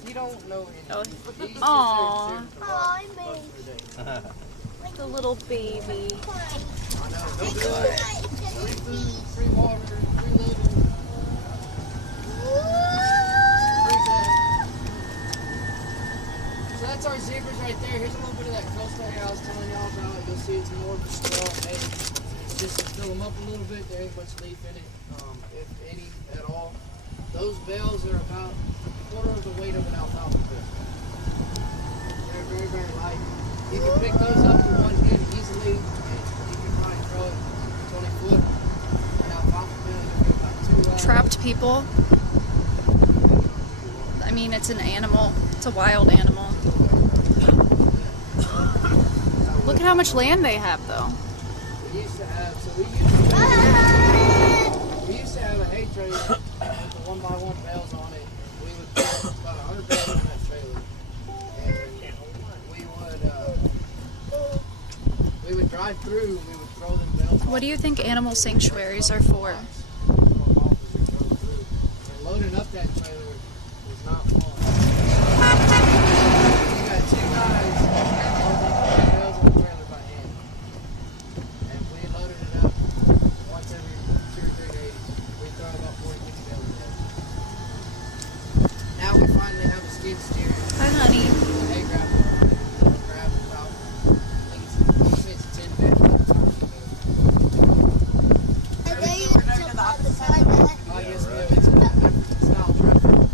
You don't know anything. Oh. He sits there and Aw. stares at the Aw, rock I most made- of the day. The little baby. Fine. I know. Don't Take do it. it. It's Free gonna food, be- free water, free living. Woo! fill them up a little bit. There ain't much leaf in it, if any at all. Those bales are about a quarter of the weight of an alfalfa bale. They're very, very light. You can pick those up with one hand easily, and you can probably throw it 20 foot. An alfalfa bale, you'll get about 2 Trapped people. I mean, it's an animal. It's a wild animal. Look at how much land they have, though. We used to have, a hay trailer with the 1x1 bales on it, and we would put about 100 bales on that trailer. And we would drive through, and we would throw them bales What do you think animal sanctuaries are for? And loading up that trailer was not fun. We got 2 guys loading up 10 bales on the trailer by hand. And we loaded it up once every 2 or 3 days. We throw about 40, 50 bales a day. Now we finally have a skid steer. Hi, honey. Hay gravel on it. We'll grab about, I think it's 10 bales at a time. And then you jump on the side of it. Oh, yes, we have. It's an African style traffic.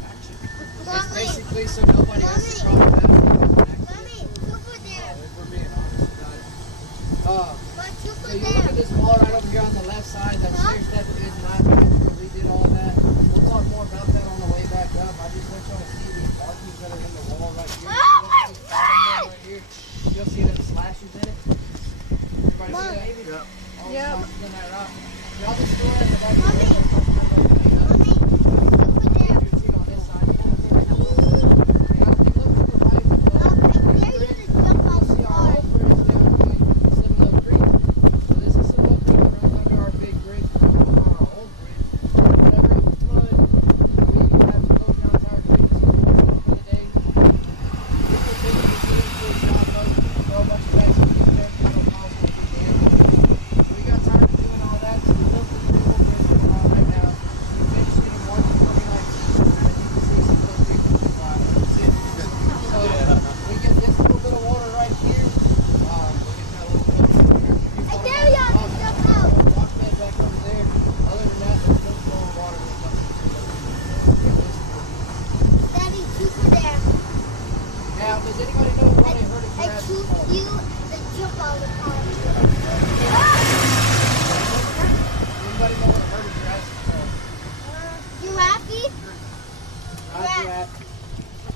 It's basically so nobody has to cross that. Mommy, super there. If we're being honest about it. But So super you look at there. this wall right over here on the left side, that stair step is not where we did all that. We'll talk more about that on the way back up. I just want y'all to see these markings that are in the wall right here. Oh my This bottom one right here. You'll see them slashes in it. Everybody see that? All the Yeah. slashes in that rock. Y'all just go ahead and back up. Mommy. Mommy, super there. You see on this side. Now, if you look to the right, I dare you to jump off the see our car. old bridge down in Cinnamon Creek. So this is Cinnamon Creek that runs under our big bridge, on our old bridge. Whenever it would flood, we would have to close down Tower Creek for the day. We would take the machine to a job boat, throw a bunch of bags of people there, because no calls would be damaged. We got tired of doing all that, so we built this big old bridge that we're on right now. We finished it in March of 2019, and as you can see, some of those big people fly. So we get this little bit of water right here. We get that little bit of water here. I dare y'all to jump out. Rock bed back over there. Other than that, there's no flow of water that comes through this. Daddy, super there. Now, does anybody know what a herd of I giraffes is choose called? you to jump out of the car. Anybody know what a herd of giraffes is called? Giraffe? Not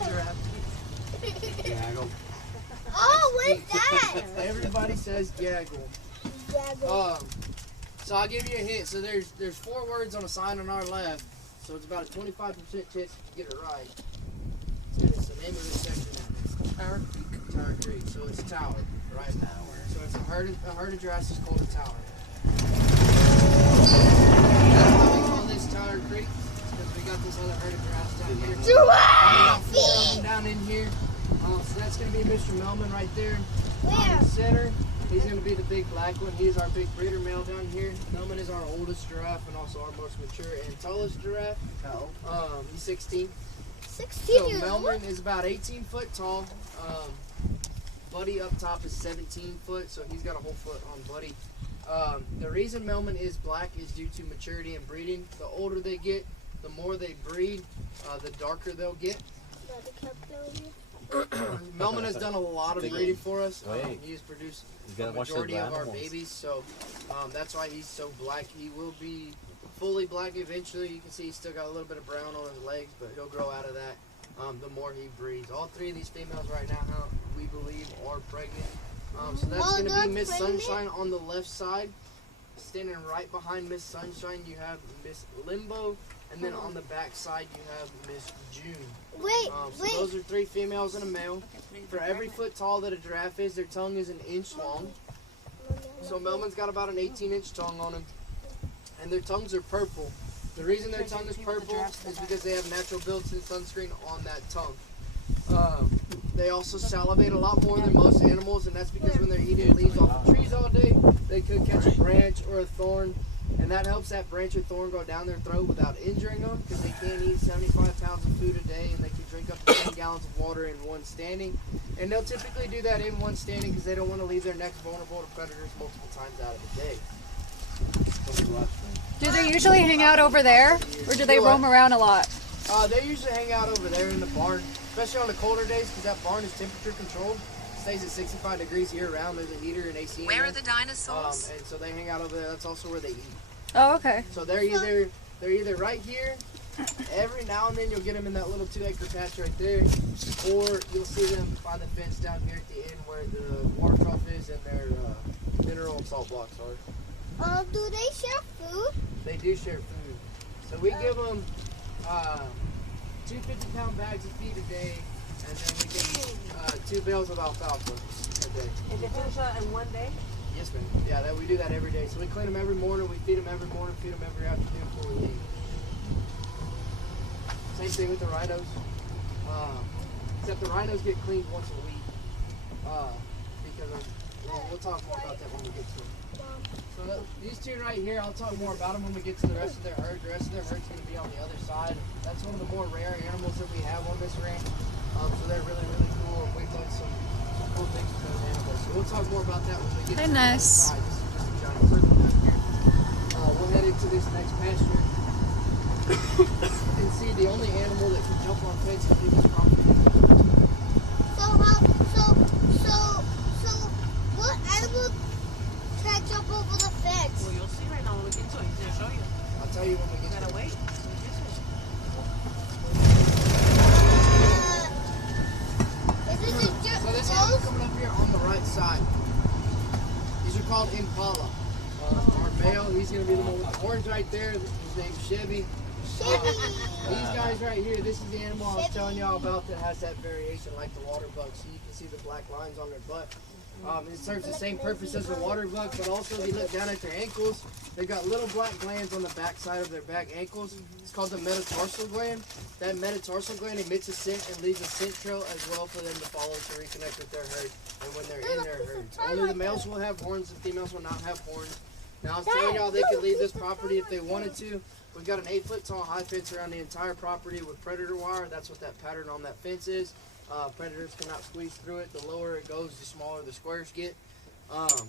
giraffe. Oh, what is that? Everybody says gaggle. Gaggle. So I'll give you a hint. So there's 4 words on a sign on our left. So it's about a 25% chance to get it right. And it's the name of this section. Tower Creek. Tower Creek. So it's tower, right? Tower. So it's a herd of giraffes is called a tower. That's why we call this Tower Creek. Because we got this other herd of giraffes down here. We got 4 of them down in here. So that's going to be Mr. Melman right there. On Where? the center, he's going to be the big black one. He's our big breeder male down here. Melman is our oldest giraffe and also our most mature and tallest giraffe. He's 16. 16 So years old? Melman is about 18 foot tall. Buddy up top is 17 foot, so he's got a whole foot on Buddy. The reason Melman is black is due to maturity and breeding. The older they get, the more they breed, the darker they'll get. Melman has done a lot of breeding for us. He has produced the majority of our babies, so that's why he's so black. He will be fully black eventually. You can see he's still got a little bit of brown on his legs, but he'll grow out of that the more he breeds. All 3 of these females right now, we believe, are pregnant. So that's going to be Miss Sunshine on the left side. Standing right behind Miss Sunshine, you have Miss Limbo. And then on the back side, you have Miss June. Wait, So those are 3 females and a male. For every foot tall that a giraffe is, their tongue is an inch long. So Melman's got about an 18-inch tongue on him. And their tongues are purple. The reason their tongue is purple is because they have natural built-in sunscreen on that tongue. They also salivate a lot more than most animals, and that's because when they're eating leaves off of trees all day, they could catch a branch or a thorn, and that helps that branch or thorn go down their throat without injuring them, because they can't eat 75 pounds of food a day, and they can drink up to 10 gallons of water in one standing. And they'll typically do that in one standing because they don't want to leave their necks vulnerable to predators multiple times out of the day. Do they usually hang out over there, or do they roam around a lot? They usually hang out over there in the barn, especially on the colder days because that barn is temperature controlled. It stays at 65 degrees year round. There's a heater and AC. Where are the dinosaurs? And so they hang out over there. That's also where they eat. Oh, okay. So they're either right here. Every now and then you'll get them in that little 2-acre patch right there, or you'll see them by the fence down here at the end where the water trough is and their mineral and salt blocks are. Do they share food? They do share food. So we give them 2 50-pound bags of feed a day, and then we give them 2 bales of alfalfa a day. And they finish that in one day? Yes, ma'am. Yeah, we do that every day. So we clean them every morning, we feed them every morning, feed them every afternoon before we leave. Same thing with the rhinos. Except the rhinos get cleaned once a week. Because we'll talk more about that when we get to them. So these 2 right here, I'll talk more about them when we get to the rest of their herd. The rest of their herd's going to be on the other side. That's one of the more rare animals that we have on this ranch. So they're really, really cool. We've done some cool things with those animals. So we'll talk more about that when we get to the other side. This is just a giant circle down here. We'll head into this next pasture and see the only animal that can jump on fences and leave his property. So what animal can jump over the fence? Well, you'll see right now when we get to it. He's gonna show you. I'll tell you when we You get to gotta it. wait. So this animal coming up here on the right side. These are called impala. Our male, he's going to be the one with the horns right there. His name's Chevy. These guys right here, this is the animal I was telling y'all about that has that variation like the water buck. So you can see the black lines on their butt. It serves the same purpose as the water buck, but also if you look down at their ankles, they've got little black glands on the back side of their back ankles. It's called the metatarsal gland. That metatarsal gland emits a scent and leaves a scent trail as well for them to follow to reconnect with their herd and when they're in their herds. Only the males will have horns, the females will not have horns. Now I was telling y'all they could leave this property if they wanted to. We've got an 8-foot tall high fence around the entire property with predator wire. That's what that pattern on that fence is. Predators cannot squeeze through it. The lower it goes, the smaller the squares get. And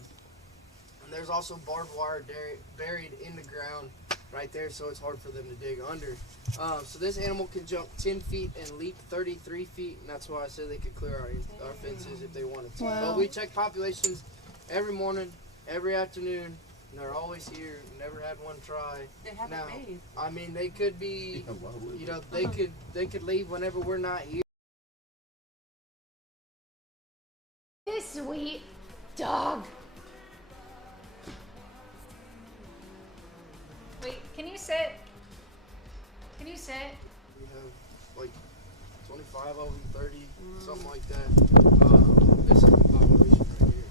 there's also barbed wire buried in the ground right there, so it's hard for them to dig under. So this animal can jump 10 feet and leap 33 feet, and that's why I said they could clear our fences if they wanted to. Wow. But we check populations every morning, every afternoon. And they're always here. Never had one try. They haven't now, made. I mean, they could be, you know, they could leave whenever we're not here. This sweet dog. Wait, can you sit? Can you sit? We have like 25 of them, 30, something like that. This is the population right here.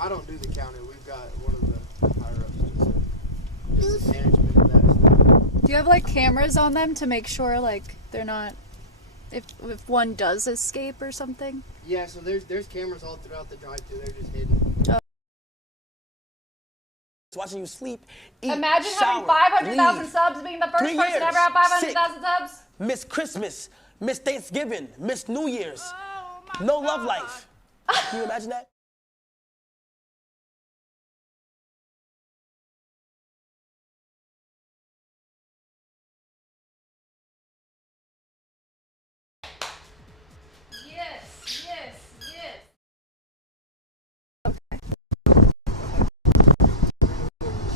I don't do the counting. We've got one of the higher ups just the management of that stuff. Do you have like cameras on them to make sure like they're not, if one does escape or something? Yeah, so there's cameras all throughout the drive-thru. They're just hidden. Watching you sleep, eat, Imagine shower, having 500,000 leave. subs, being the first 3 person years, to ever have 500,000 sick. subs. Miss Christmas, miss Thanksgiving, miss New Year's. No love life. Can you imagine that? Yes, yes, yes.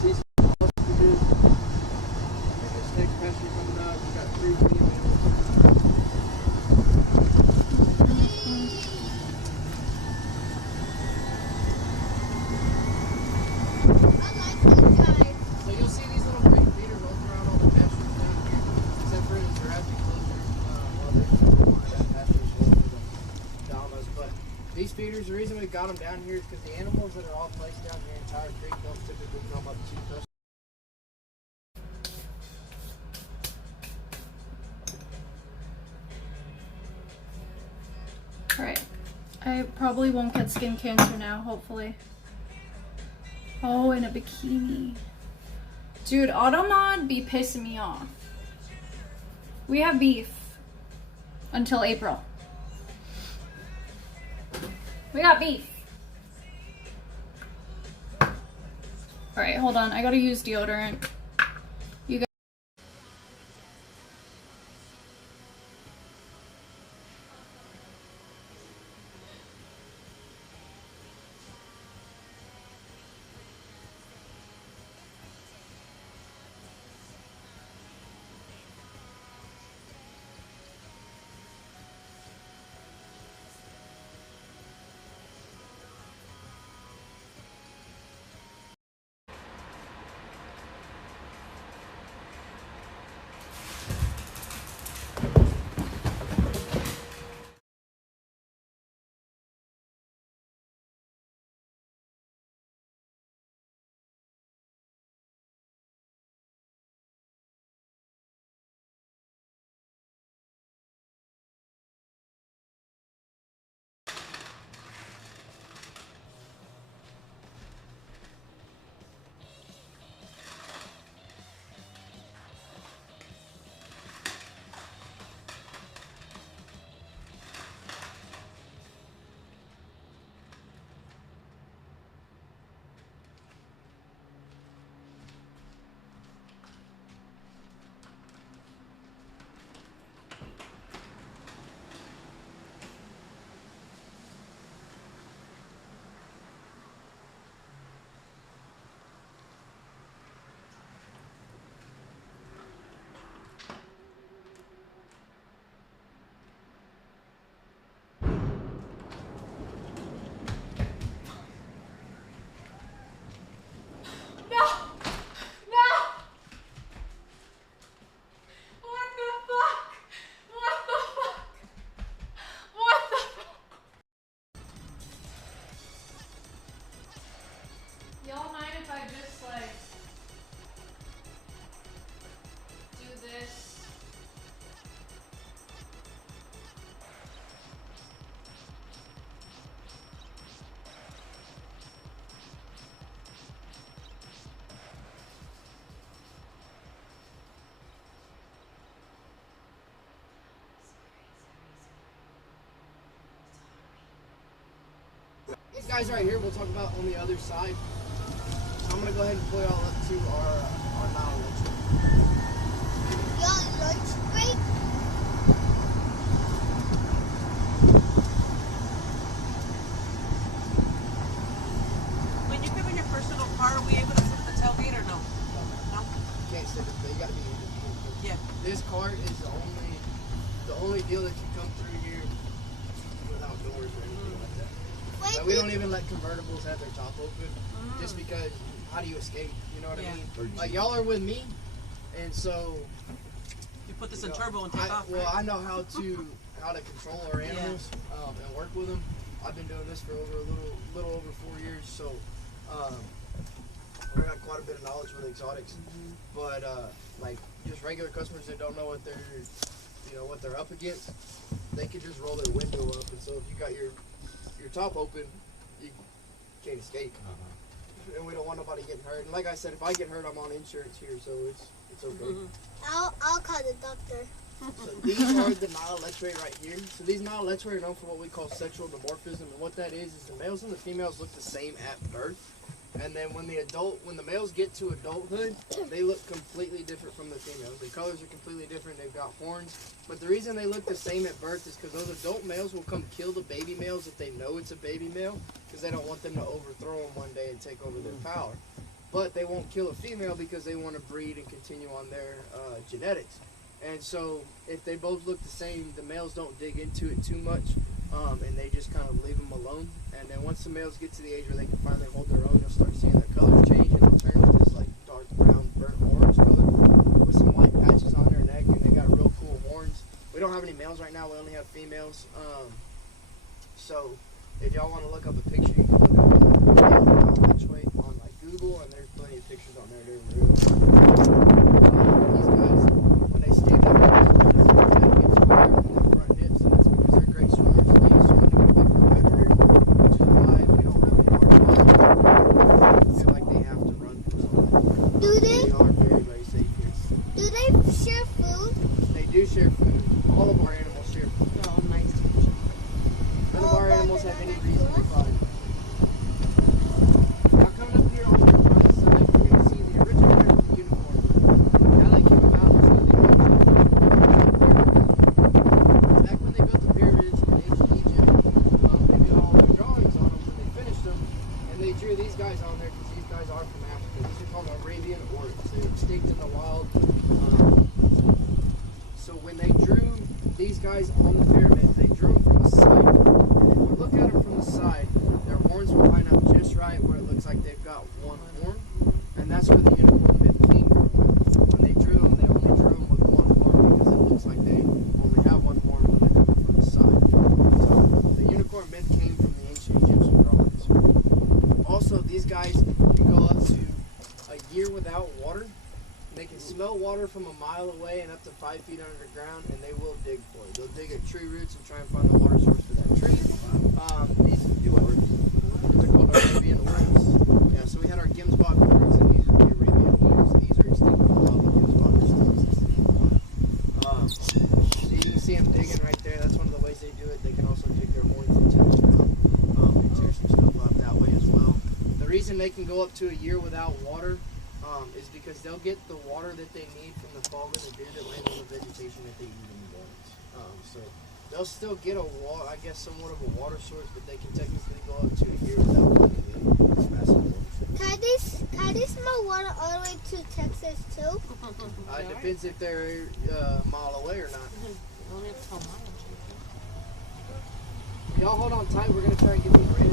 She's supposed to do this next pasture coming up. We got 3 females. So you'll see these little green feeders all throughout all the pastures down here, except for the Jurassic closure. Well, there's that pasture as well for the llamas. But these feeders, the reason we got them down here is because the animals that are all placed down here in Tire Creek don't typically come up to us. Alright. I probably won't get skin cancer now, hopefully. Oh, in a bikini. Dude, Automod be pissing me off. We have beef until April. We got beef. Alright, hold on. I gotta use deodorant. You guys. Y'all mind if I just like do this? These guys right here, we'll talk about on the other side. I'm gonna go ahead and pull y'all up to our knowledge. Your lunch break? When you come in your personal car, are we able to sit the tailgate or no? No? Can't sit it, but you gotta be in. Yeah. This cart is the only deal that you come through here without doors or anything like that. Like, we don't even let convertibles have their top open, just because how do you escape? You know what I mean? Like, y'all are with me, and so You put this in turbo and take off. well, right? I know how to control our animals and work with them. I've been doing this for over a little over 4 years, so I got quite a bit of knowledge with exotics. But like just regular customers that don't know what they're up against, they could just roll their window up, and so if you got your top open, you can't escape. And we don't want nobody getting hurt. And like I said, if I get hurt, I'm on insurance here, so it's okay. I'll call the doctor. So these are the Nile Lettre right here. So these Nile Lettre are known for what we call sexual dimorphism, and what that is the males and the females look the same at birth. And then when the males get to adulthood, they look completely different from the females. The colors are completely different. They've got horns. But the reason they look the same at birth is because those adult males will come kill the baby males if they know it's a baby male, because they don't want them to overthrow them one day and take over their power. But they won't kill a female because they want to breed and continue on their genetics. And so if they both look the same, the males don't dig into it too much, and they just kind of leave them alone. And then once the males get to the age where they can finally hold their own, you'll start seeing their colors change, and they'll turn to this like dark brown, burnt orange color with some white patches on their neck, and they got real cool horns. We don't have any males right now, we only have females. So if y'all want to look up a picture, you can look up Letchway on like Google, and there's plenty of pictures on there. They're real. These guys, when they stand up, their head gets square from their front hips, and that's because they're great swimmers. They swim to away from predators, which is why we don't really feel like they have to run from something. Do they? They are very, very safe here. Do they share food? They do share food. All of our animals share food. They're all nice. None of our animals have any reason to fight. Now coming up here on your right side, these guys on the pyramid, they drew them from the side. If you look at them from the side, their horns will line up just right where it looks like they've got one horn, and that's where the unicorn myth came from. When they drew them, they only drew them with one horn because it looks like they only have one horn when they're coming from the side. So the unicorn myth came from the ancient Egyptian drawings. Also, these guys can go up to a year without water. They can smell water from a mile away and up to 5 feet underground, and they will dig for it. They'll dig at tree roots and try and find the water source for that tree. These do words. They're called Arabian words. Yeah, so we had our Gimsbot words, and these are the Arabian words. These are extinct. Well, the Gimsbot are still existing. So you can see them digging right there. That's one of the ways they do it. They can also dig their horns into the ground and tear some stuff up that way as well. The reason they can go up to a year without water is because they'll get the water that they need from the fog and the dew that land on the vegetation that they eat in the mornings. So they'll still get I guess somewhat of a water source, but they can technically go up to a year without water. It's massive. Can they smell water all the way to Texas too? It depends if they're a mile away or not. Only up to a mile. Y'all hold on tight. We're gonna try and get these ready.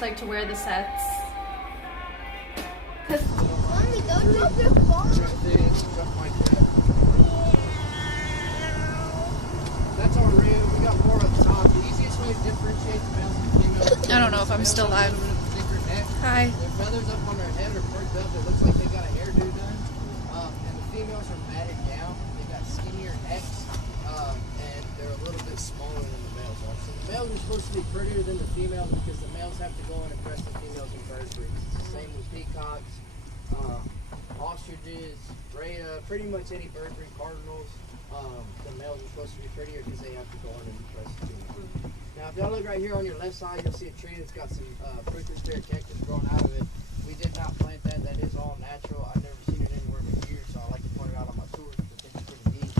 Like to wear the sets. Mommy, don't drop your phone. That's our rear. We got more up top. The easiest way to differentiate the males and females. I don't know if I'm still live. Hi. Their feathers up on their head are perked up. It looks like they got a hairdo done. And the females are matted down. They got skinnier necks. And they're a little bit smaller than the males are. So the males are supposed to be prettier than the females because the males have to go and impress the females in bird breeds. Same with peacocks, ostriches, rhea, pretty much any bird breed, cardinals. The males are supposed to be prettier because they have to go in and impress the females. Now, if y'all look right here on your left side, you'll see a tree that's got some prickly pear cactus growing out of it. We did not plant that. That is all natural. I've never seen it anywhere but here, so I like to point it out on my tours because I think it's pretty neat.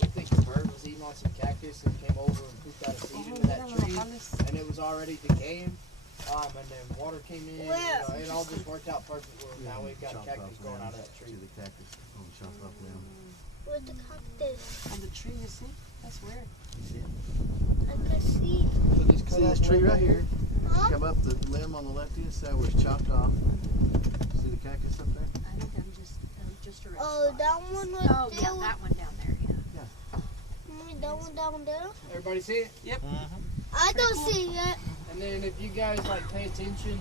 We think the bird was eating on some cactus and came over and pooped out a seed into that tree, and it was already decaying. And then water came in. It all just worked out perfect. Now we've got cactus growing out of that tree. The cactus on the chop off limb. Where's the cactus? On the tree, you see? That's weird. I can see. So just cut See this off tree one right here? Huh? Come up the limb on the left-hand side where it's chopped off. See the cactus up there? I think I'm just a red Oh, spot. that one was Oh, there. yeah, that one down there, yeah. Mommy, that one down there. Everybody see it? I don't see it. And then if you guys like pay attention,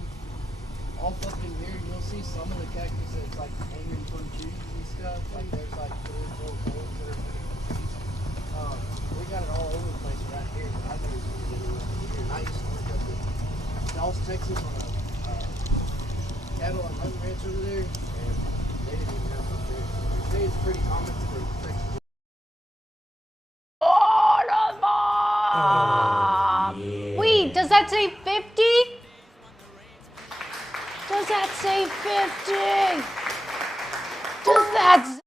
off up in here, you'll see some of the cactus that's like hanging from trees and stuff. Like there's like 3 or 4 poles that are hanging from trees. We got it all over the place right here, but I've never seen it anywhere here. And I used to work up in Dallas, Texas on a cattle and hunting ranch over there, and they didn't even have up there. They say it's pretty common for Texas. Wait, does that say 50? Does that say 50? Does that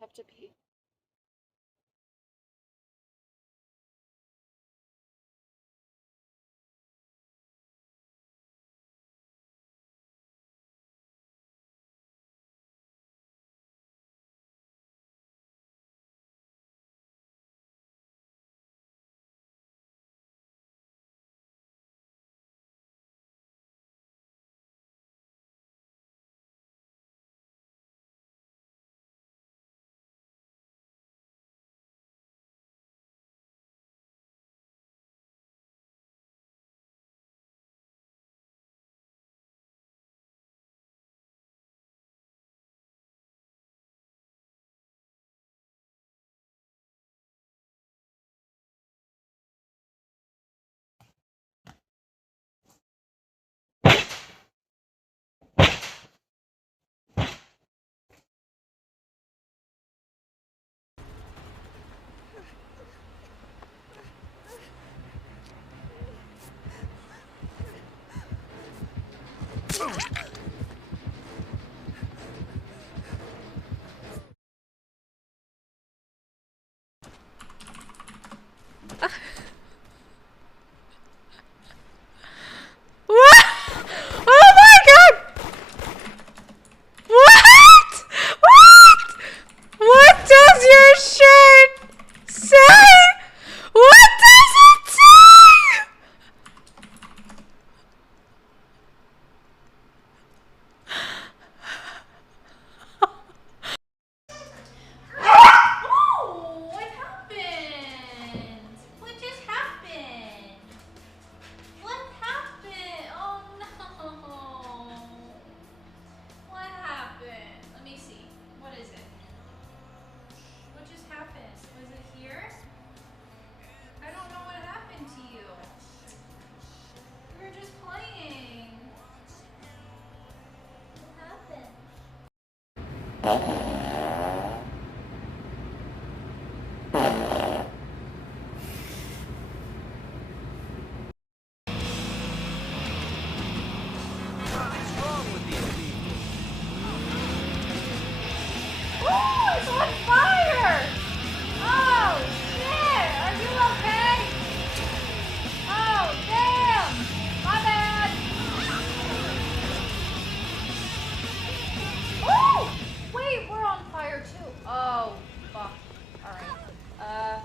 have to pee? Oh, it's on fire! Oh, shit! Are you okay? Oh, damn! My bad! Oh! Wait, we're on fire too. Oh, fuck. Alright.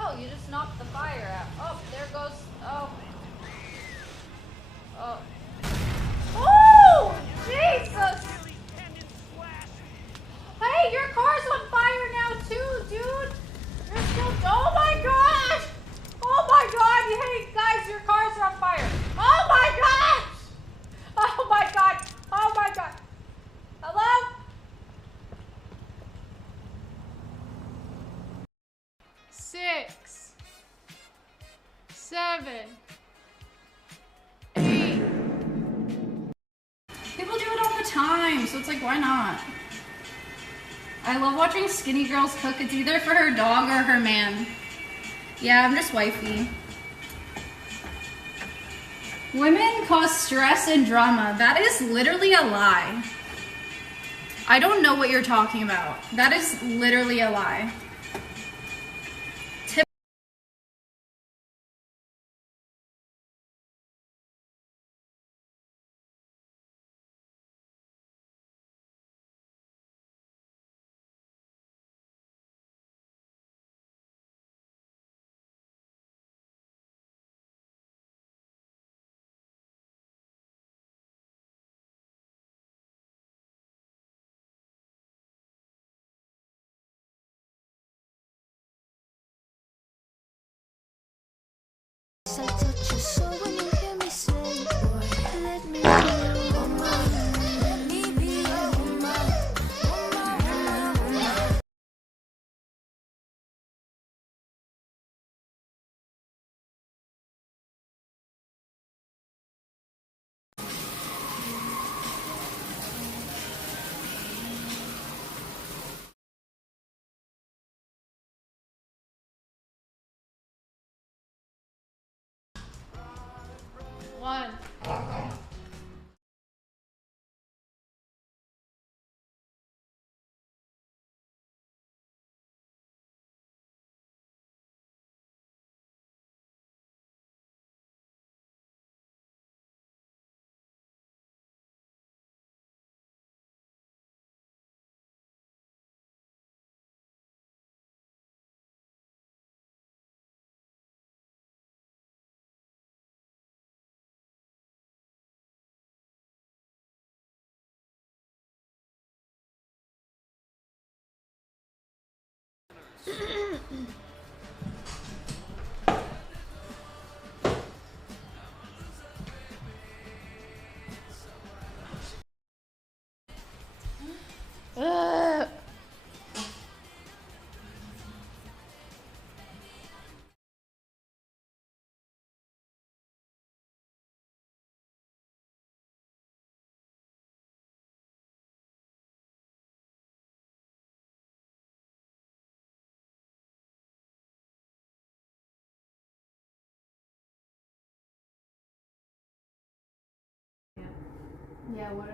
Oh, you just knocked the fire out. Oh, there goes. Oh. Oh. Oh! Jesus! Hey, your car's on fire now too, dude! You're still. Oh my god! Oh my god! Hey, guys, your cars are on fire! Oh my gosh! Oh my god! Oh my god! Hello? 6, 7, 8. People do it all the time, so it's like, why not? I love watching skinny girls cook. It's either for her dog or her man. Yeah, I'm just wifey. Women cause stress and drama. That is literally a lie. I don't know what you're talking about. That is literally a lie. I touch your soul when you hear me say, boy, let me be your woman. Let me be your woman. One. Yeah, what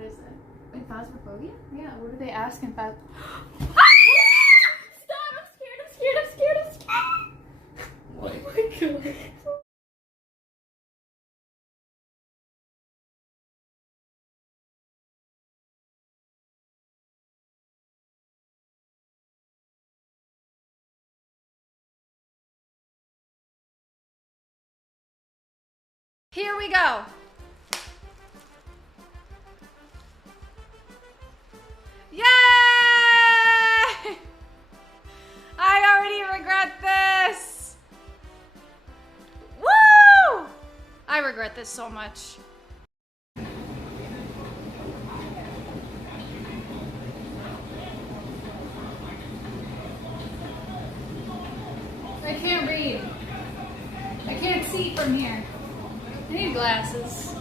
is it? In phasmophobia? Yeah, what do they ask in phas? Stop! I'm scared, I'm scared, I'm scared, I'm scared! Oh my god. Here we go. Yay! I already regret this. Woo! I regret this so much. I can't read. I can't see from here. I need glasses.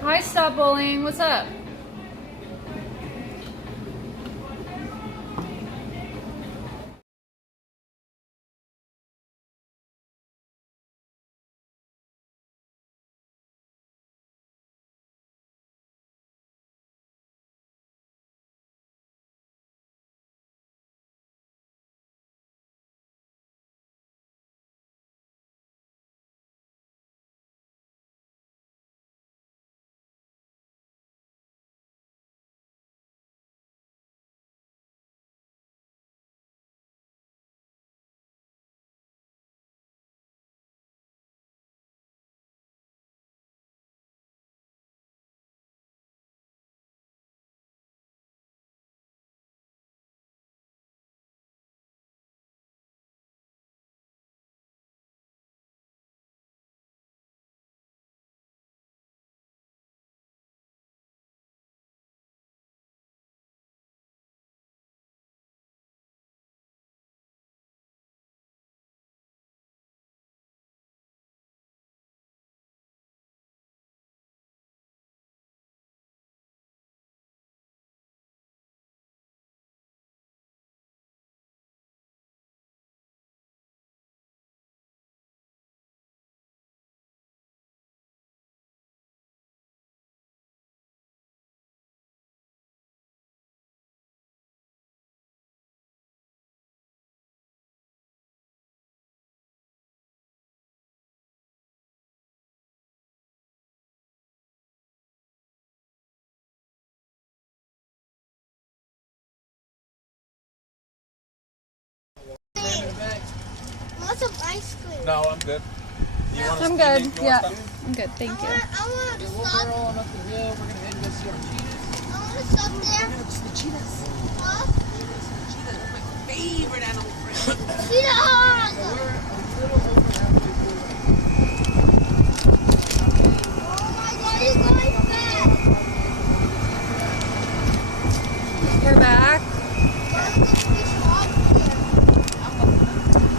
Hi, Stop Bullying. What's up? Want some ice cream? No, I'm good. You want I'm good. Yeah, I'm good. Thank you. I want to We'll stop. go on up the hill. We're gonna head and go see our cheetahs. I want to stop there. The cheetahs. Huh? Cheetahs. My favorite animal friend. Cheetah! We're a little over halfway through right Oh my God, he's going fast. We're back. Look, fish walk here.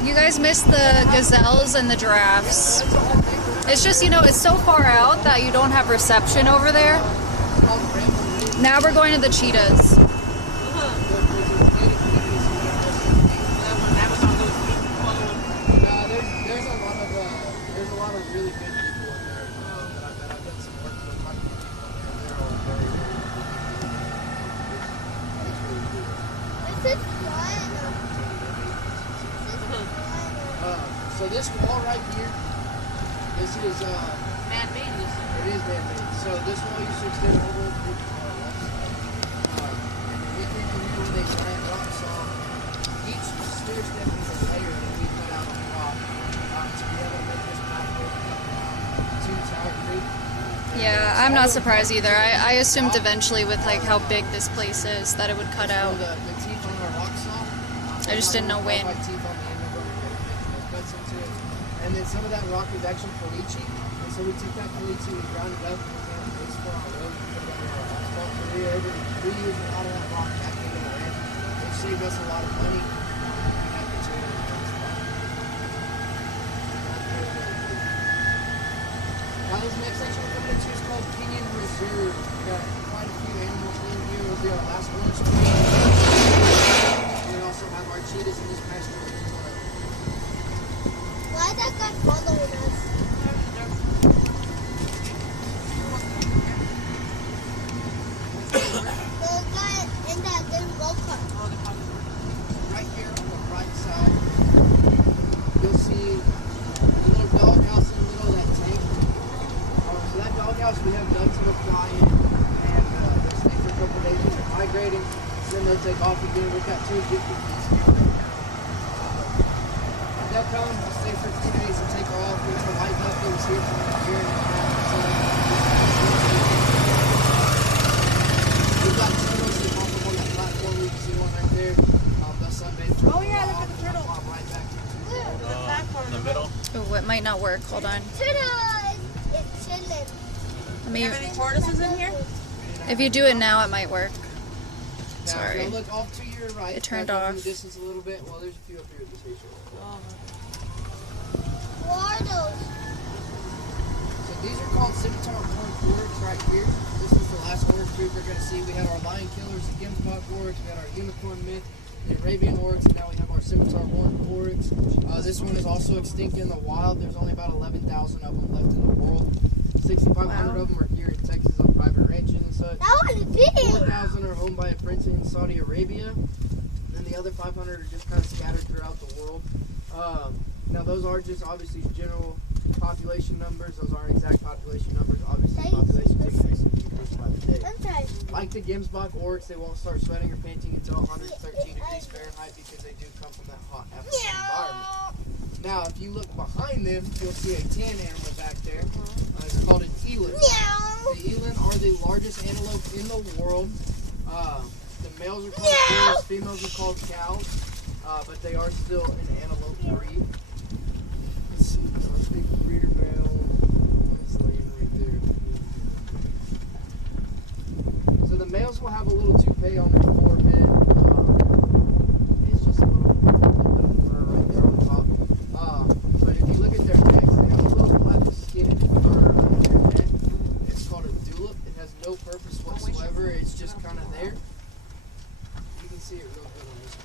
You guys missed the gazelles and the giraffes. It's just, you know, it's so far out that you don't have reception over there. Now we're going to the cheetahs. There's a lot of really good people in there that I've done some work with. My people in there, they're all very, very good. It's really cool. This is flying. So this wall right here, this is Man-made. it is man-made. So this wall used to extend all the way to the left side. We came in here with a giant rock saw. Each stair step is a layer that we cut out on the rock to be able to make this pathway to Tower Creek. Yeah, I'm not surprised either. I assumed eventually with like how big this place is that it would cut out. The teeth on our rock saw. I just didn't know when. Teeth on the end of it, making those cuts into it. And then some of that rock was actually caliche. And so we took that caliche, we ground it up, and we made a base for our road. We put it under our asphalt. So we were able to reuse a lot of that rock back into the land. It saved us a lot of money. We had material in this spot. Now this next section we're coming into is called Canyon Reserve. We got quite a few animals in here. We'll be our last one. We also have our cheetahs in this pasture as well. Why is that guy following us? The guy in that little go-kart. Right here on the right side, you'll see a little doghouse in the middle of that tank. So that doghouse, we have ducks that'll fly in, and they'll stay for a couple days when they're migrating. Then they'll take off again. We've got 2 gifted geese here right now. They'll come, stay for a few days, and take off. We have a white duck that was here from a year and a half. We've got turtles that pop up on that platform. You can see one right there. They'll sunbathe. Oh, yeah, look at the turtle. Pop right back into The platform. In the middle. Oh, it might not work. Hold on. It's chilling. Let me. Have any tortoises in here? If you do it now, it might work. Now, Sorry. if you look off to your right. It turned back up in off. the distance a little bit. Well, there's a few up here. Just What are those? So these are called scimitar horned oryx right here. This is the last oryx group we're going to see. We had our lion killers, the gemsbok oryx, we had our unicorn myth, the Arabian oryx, and now we have our scimitar horned oryx. This one is also extinct in the wild. There's only about 11,000 of them left in the world. 6,500 of them are here in Texas on private ranches and such. That one's big. 4,000 are owned by a prince in Saudi Arabia. And the other 500 are just kind of scattered throughout the world. Now those are just obviously general population numbers. Those aren't exact population numbers. Obviously populations increase by the day. Like the gemsbok oryx, they won't start sweating or panting until 113 degrees Fahrenheit because they do come from that hot African environment. Now, if you look behind them, you'll see a tan animal back there. It's called an eland. The eland are the largest antelope in the world. The males are called bulls, females are called cows, but they are still an antelope breed. Let's see, our big breeder male. It's laying right there. So the males will have a little toupee on their forehead. It's just a little bit of fur right there on top. But if you look at their necks, they have a little flap of skin and fur on their neck. It's called a dewlap. It has no purpose whatsoever. It's just kind of there. You can see it real good on this one.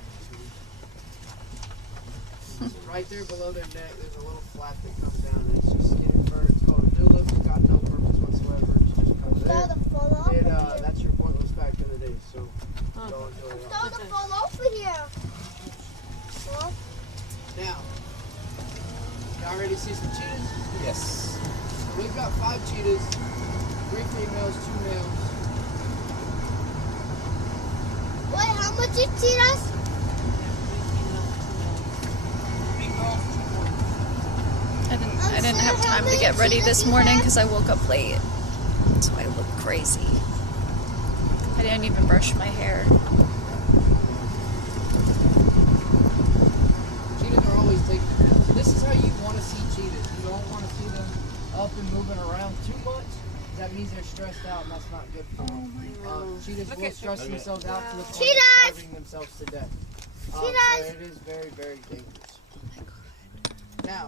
So right there below their neck, there's a little flap that comes down, and it's just skin and fur. It's called a dewlap. It's got no purpose whatsoever. It's just kind of there. And that's your pointless fact of the day. So y'all enjoy that. Start to fall over here. Now, y'all ready to see some cheetahs? Yes. So we've got 5 cheetahs, 3 females, 2 males. Wait, how much is cheetahs? I didn't have time to get ready this morning because I woke up late, so I look crazy. I didn't even brush my hair. Cheetahs are always taking naps. This is how you want to see cheetahs. You don't want to see them up and moving around too much. That means they're stressed out, and that's not good for them. Cheetahs will stress themselves out to the point of starving themselves to death. So it is very, very dangerous. Now,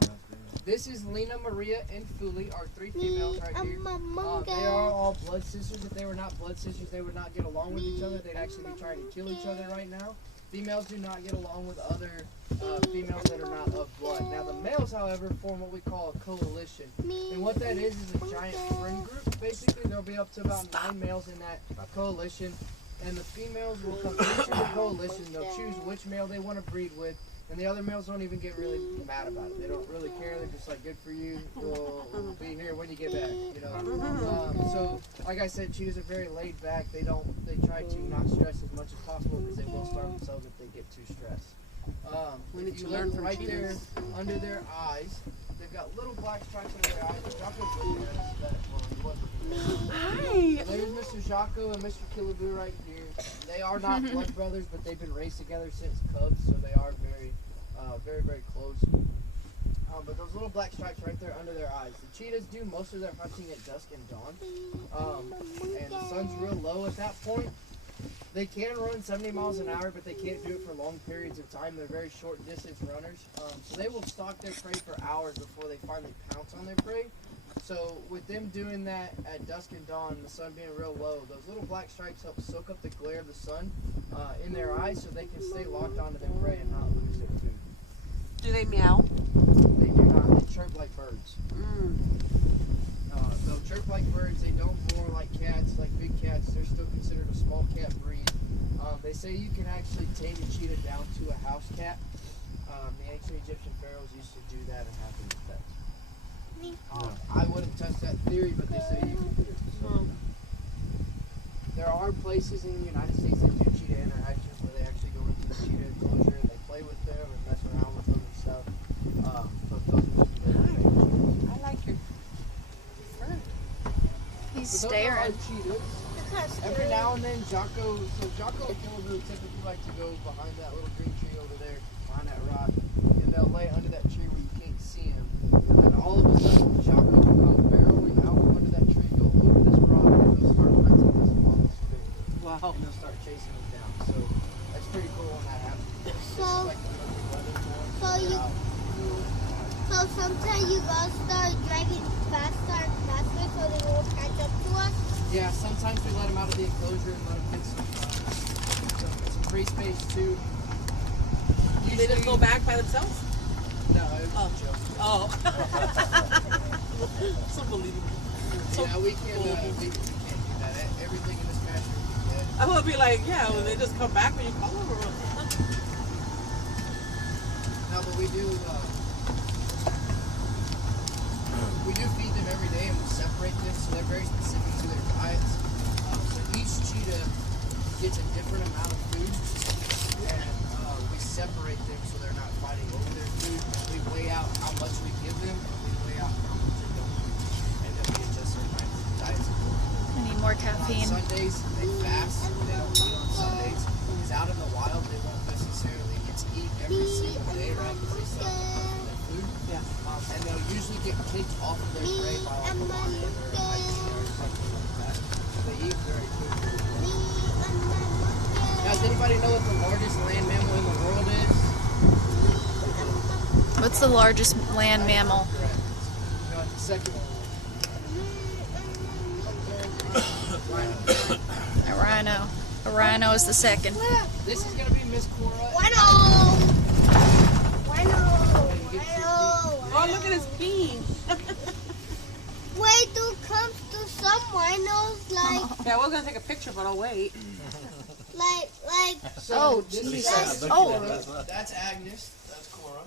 this is Lena, Maria, and Fuli, our 3 females right here. They are all blood sisters. If they were not blood sisters, they would not get along with each other. They'd actually be trying to kill each other right now. Females do not get along with other females that are not of blood. Now the males, however, form what we call a coalition. And what that is a giant friend group. Basically, there'll be up to about 9 males in that coalition. And the females will come into the coalition. They'll choose which male they want to breed with. And the other males don't even get really mad about it. They don't really care. They're just like, good for you. We'll be here when you get back. You know. So, like I said, cheetahs are very laid back. They try to not stress as much as possible because they will starve themselves if they get too stressed. If you look right there under their eyes, they've got little black stripes under their eyes. Jocko's looking at us. Hi. So there's Mr. Jocko and Mr. Killaboo right here. They are not blood brothers, but they've been raised together since cubs, so they are very, very close. But those little black stripes right there under their eyes. The cheetahs do most of their hunting at dusk and dawn. And the sun's real low at that point. They can run 70 miles an hour, but they can't do it for long periods of time. They're very short distance runners. So they will stalk their prey for hours before they finally pounce on their prey. So with them doing that at dusk and dawn, the sun being real low, those little black stripes help soak up the glare of the sun in their eyes so they can stay locked onto their prey and not lose their food. Do they meow? They do not. They chirp like birds. They'll chirp like birds. They don't roar like cats, like big cats. They're still considered a small cat breed. They say you can actually tame a cheetah down to a house cat. The ancient Egyptian pharaohs used to do that and have them as pets. I wouldn't test that theory, but they say you can do it. So, there are places in the United States that do cheetah interactions where they actually go into the cheetah enclosure and they play with them and mess around with them and stuff. But those are just very I like your fur. He's So those are staring. our cheetahs. Every now and then, Jocko and Killaboo typically like to go behind that little green tree over there, behind that rock, and they'll lay under that tree where you can't see them. And then all of a sudden, Jocko will come barreling out from under that tree, go over this rock, and they'll start hunting this while it's big. Wow. And they'll start chasing them down. So that's pretty cool when that happens. This is like the perfect weather for them. So So sometimes you gotta start dragging faster and faster so they won't catch up to us. Yeah, sometimes we let them out of the enclosure and let them get some free space too. They just go back by themselves? No, it was a joke. Oh. It's unbelievable. Yeah, we can't do that. Everything in this pasture is dead. I'm gonna be like, yeah, will they just come back when you call them or what? No, but we do feed them every day and we separate them so they're very specific to their diets. So each cheetah gets a different amount of food and we separate them so they're not fighting over their food. We weigh out how much we give them and we weigh out how much they don't eat. And then we adjust their diets. I need more caffeine. On Sundays, they fast. They don't eat on Sundays. Because out in the wild, they won't necessarily get to eat every single day, right? Because they still have to hunt for their food. Yeah. And they'll usually get kicked off of their prey by like a lion or a hyena or something like that. So they eat very quickly. Now, does anybody know what the largest land mammal in the world is? What's the largest land mammal? Correct. No, the second one. A rhino. A rhino is the second. This is going to be Miss Cora. Rhino! Oh, look at his pee. Wait, there comes to some rhinos like Yeah, I was gonna take a picture, but I'll wait. So this is Oh. That's Agnes. That's Cora.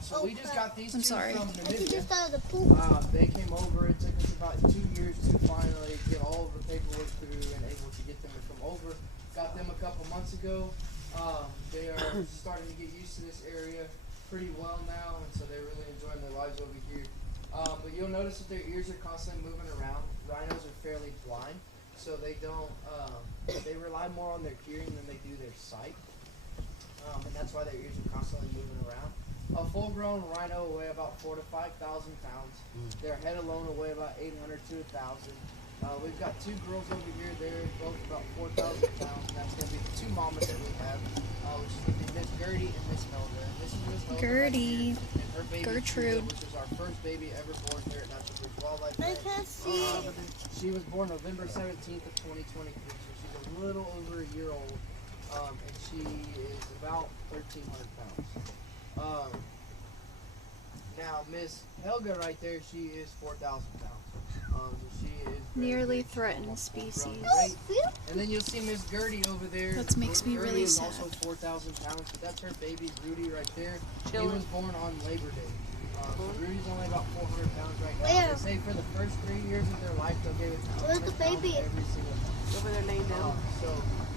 So we just got these two sorry. from I Namibia. just out of the poop. They came over. It took us about 2 years to finally get all of the paperwork through and able to get them to come over. Got them a couple months ago. They are starting to get used to this area pretty well now, and so they're really enjoying their lives over here. But you'll notice that their ears are constantly moving around. Rhinos are fairly blind, so they don't. They rely more on their hearing than they do their sight, and that's why their ears are constantly moving around. A full-grown rhino will weigh about 4,000 to 5,000 pounds. Their head alone will weigh about 800 to 1,000. We've got two girls over here. They're both about 4,000 pounds, and that's going to be the two mamas that we have, which is going to be Miss Gertie and Miss Helga. And this is Miss Helga Gertie. right here, and her baby Gertrude. Tria, which is our first baby ever born here at Natural Bridge Wildlife I Ranch. can't see. She was born November 17th of 2023, so she's a little over a year old, and she is about 1,300 pounds. Now, Miss Helga right there, she is 4,000 pounds. She is Nearly threatened species. And then you'll see Miss Gertie over there. That makes me Gertie really is sad. also 4,000 pounds, but that's her baby Rudy right there. Chilling. He was born on Labor Day. So Rudy's only about 400 pounds right now. Where? They say for the first 3 years of their life, they'll give it Where's the 100 pounds baby? every single month. Over there laying down. So